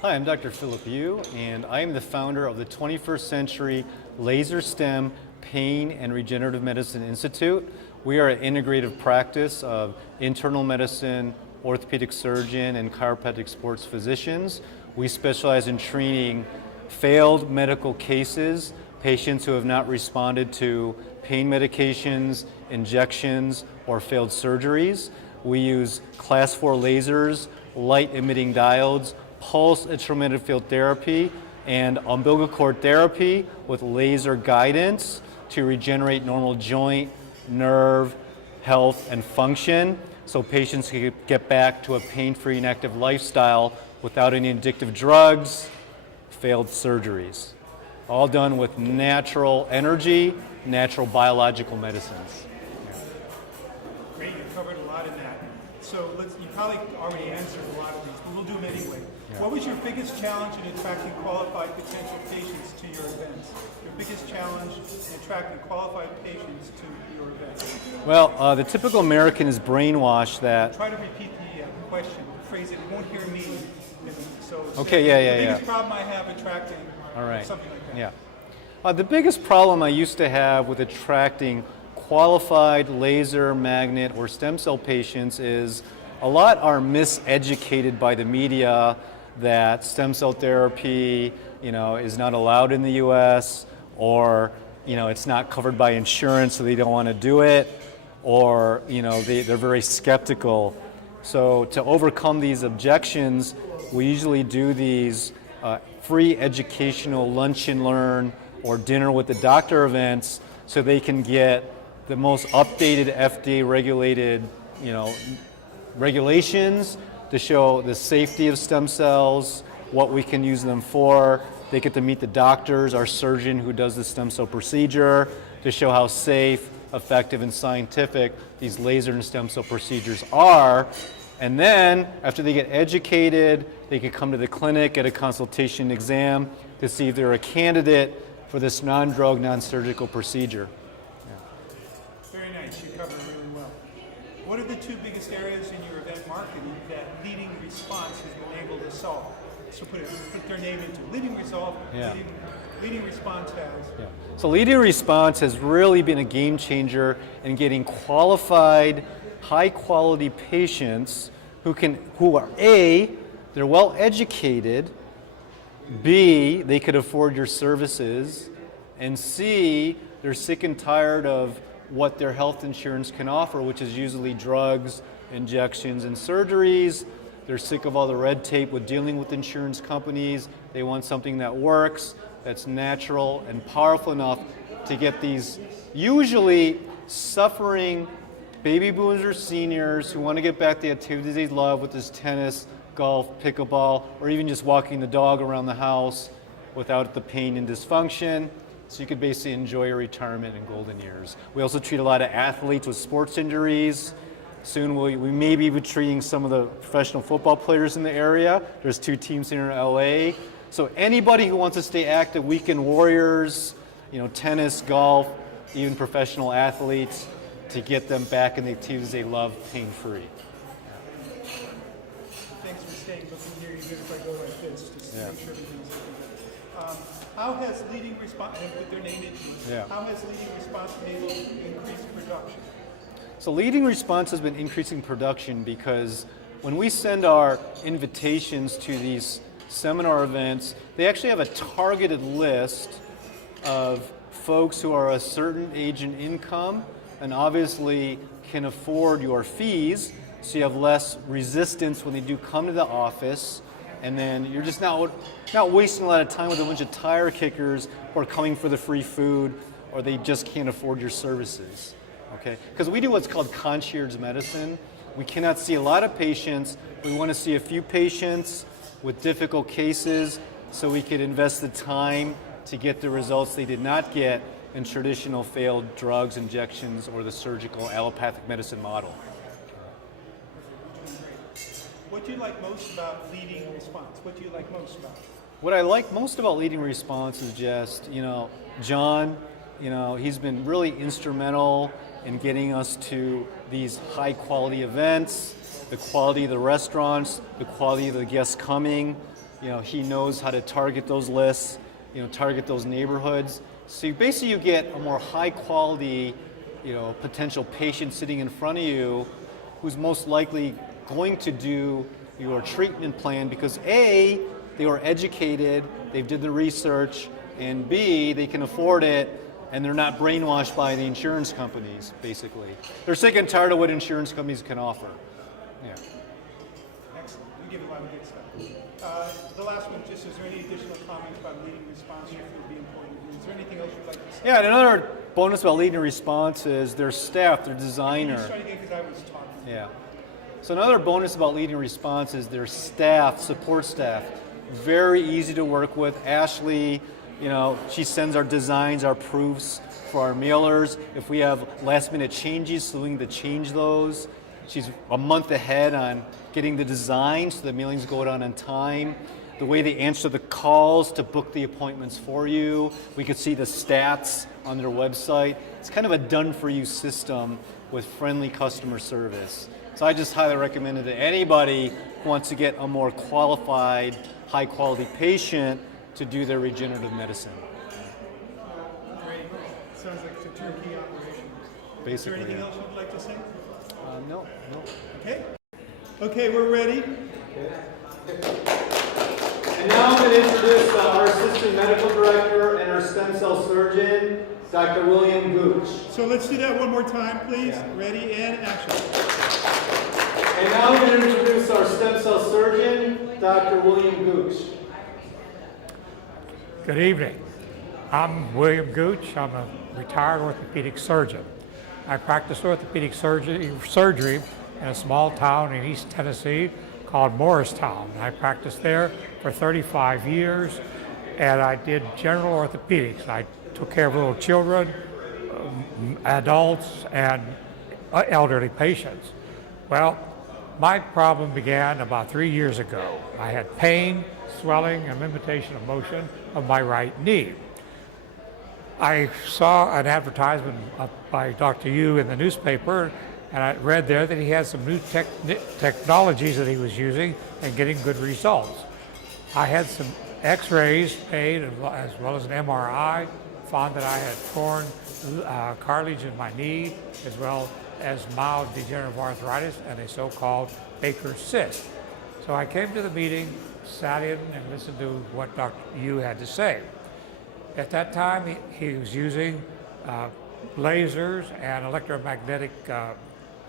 Hi, I'm Dr. Phillip, and I am the founder of the 21st Century Laser Stem Pain and Regenerative Medicine Institute. We are an integrative practice of internal medicine, orthopedic surgeon, and chiropractic sports physicians. We specialize in treating failed medical cases, patients who have not responded to pain medications, injections, or failed surgeries. We use class 4 lasers, light-emitting diodes, pulse electromagnetic field therapy, and umbilical cord therapy with laser guidance to regenerate normal joint, nerve, health, and function, so patients can get back to a pain-free and active lifestyle without any addictive drugs, failed surgeries. all done with natural energy, natural biological medicines. Great, you covered a lot in that. So you probably already answered a lot of these, but we'll do them anyway. Yeah. What was your biggest challenge in attracting qualified potential patients to your events? Your biggest challenge in attracting qualified patients to your events? Well, the typical American is brainwashed that. Try to repeat the question, phrase it. You won't hear me. So Okay, the biggest problem I have attracting, all right. something like that. Yeah. The biggest problem I used to have with attracting qualified laser, magnet, or stem cell patients is a lot are miseducated by the media that stem cell therapy, is not allowed in the U.S. or, it's not covered by insurance, so they don't want to do it, or, they're very skeptical. So to overcome these objections, we usually do these free educational lunch and learn or dinner with the doctor events so they can get the most updated FDA regulated, regulations to show the safety of stem cells, what we can use them for. They get to meet the doctors, our surgeon who does the stem cell procedure, to show how safe, effective, and scientific these laser and stem cell procedures are. And then, after they get educated, they can come to the clinic, get a consultation exam to see if they're a candidate for this non-drug, non-surgical procedure. Very nice, you covered it really well. What are the two biggest areas in your event marketing that Leading Response has been able to solve? So put their name into Leading Response has. Yeah. So Leading Response has really been a game changer in getting qualified, high quality patients who are A, they're well educated, B, they could afford your services, and C, they're sick and tired of what their health insurance can offer, which is usually drugs, injections, and surgeries. They're sick of all the red tape with dealing with insurance companies. They want something that works, that's natural and powerful enough to get these usually suffering baby boomers or seniors who want to get back the activities they love, with this tennis, golf, pickleball, or even just walking the dog around the house without the pain and dysfunction. So you could basically enjoy your retirement and golden years. We also treat a lot of athletes with sports injuries. Soon we may be treating some of the professional football players in the area. There's 2 teams here in LA. So anybody who wants to stay active, weekend warriors, tennis, golf, even professional athletes, to get them back in the activities they love pain-free. Thanks for staying looking here, even if I go like this, just to make sure everything's okay. How has Leading Response, and put their name into it, how has Leading Response been able to increase production? So Leading Response has been increasing production because when we send our invitations to these seminar events, they actually have a targeted list of folks who are a certain age and income and obviously can afford your fees, so you have less resistance when they do come to the office, and then you're just not wasting a lot of time with a bunch of tire kickers who are coming for the free food or they just can't afford your services. Okay? Because we do what's called concierge medicine. We cannot see a lot of patients. We want to see a few patients with difficult cases so we could invest the time to get the results they did not get in traditional failed drugs, injections, or the surgical allopathic medicine model. What do you like most about Leading Response? What do you like most about it? What I like most about Leading Response is just, John, he's been really instrumental in getting us to these high quality events, the quality of the restaurants, the quality of the guests coming. He knows how to target those lists, target those neighborhoods. So basically you get a more high quality, potential patient sitting in front of you who's most likely going to do your treatment plan because A, they were educated, they did the research, and B, they can afford it, and they're not brainwashed by the insurance companies, basically. They're sick and tired of what insurance companies can offer. Yeah. Excellent. You give a lot of good stuff. The last one, just is there any additional comments about Leading Response you feel would be important? Is there anything else you'd like to say? Yeah, and another bonus about Leading Response is their staff, their designer. Just try again because I was talking. Yeah. So another bonus about Leading Response is their staff, support staff. Very easy to work with. Ashley, You know, she sends our designs, our proofs for our mailers. If we have last minute changes, so we need to change those. She's a month ahead on getting the design so the mailings go out on time. The way they answer the calls to book the appointments for you. We could see the stats on their website. It's kind of a done-for-you system with friendly customer service. So I just highly recommend it to anybody who wants to get a more qualified, high-quality patient to do their regenerative medicine. Great. Sounds like it's a turnkey operation. Basically, Is there anything yeah. else you'd like to say? No. Okay. Okay, we're ready. And now I'm going to introduce our assistant medical director and our stem cell surgeon, Dr. William Gooch. So let's do that one more time, please. Ready and action. And now I'm going to introduce our stem cell surgeon, Dr. William Gooch. Good evening. I'm William Gooch. I'm a retired orthopedic surgeon. I practice orthopedic surgery in a small town in East Tennessee called Morristown. I practiced there for 35 years, and I did general orthopedics. I took care of little children, adults, and elderly patients. Well, my problem began about 3 years ago. I had pain, swelling, and limitation of motion of my right knee. I saw an advertisement by Dr. Yu in the newspaper, and I read there that he had some new technologies that he was using and getting good results. I had some x-rays made as well as an MRI, found that I had torn cartilage in my knee as well as mild degenerative arthritis and a so-called Baker's cyst. So I came to the meeting, sat in and listened to what Dr. Yu had to say. At that time, he was using lasers and electromagnetic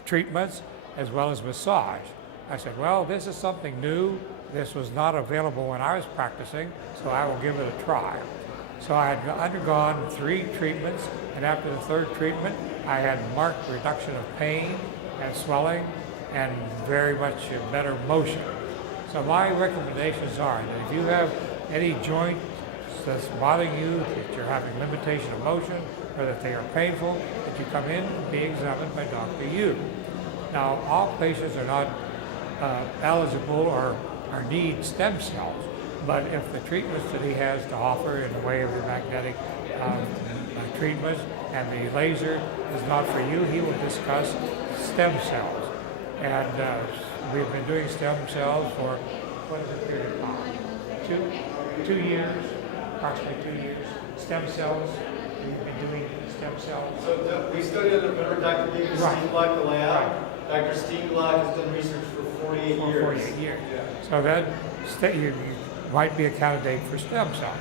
treatments as well as massage. I said, well, this is something new. This was not available when I was practicing, so I will give it a try. So I had undergone 3 treatments, and after the 3rd treatment, I had marked reduction of pain and swelling and very much better motion. So my recommendations are that if you have any joint that's bothering you, that you're having limitation of motion, or that they are painful, that you come in and be examined by Dr. Yu. Now, all patients are not eligible or need stem cells, but if the treatments that he has to offer in the way of the magnetic treatments and the laser is not for you, he will discuss stem cells. And we've been doing stem cells for what is the period of time? 2 years. Approximately 2 years. Stem cells, we've been doing stem cells. So we studied, remember Dr. David Steenblock, the lab? Right. Dr. Steenblock has done research for 48 years. 48 years. Yeah. So then you might be a candidate for stem cell.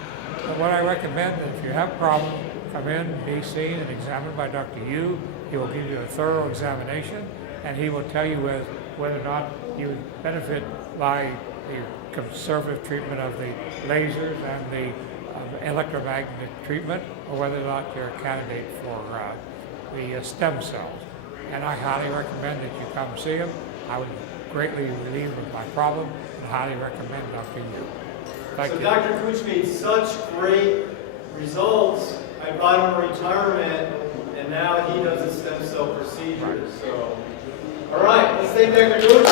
But what I recommend is if you have problems, come in, be seen and examined by Dr. Yu. He will give you a thorough examination, and he will tell you whether or not you benefit by the conservative treatment of the lasers and the electromagnetic treatment, or whether or not you're a candidate for the stem cells. And I highly recommend that you come see him. I would greatly relieve of my problem and highly recommend Dr. Yu. Thank you. Dr. Gooch made such great results. I brought him to retirement, and now he does a stem cell procedure. So, all right, let's thank Dr. Gooch.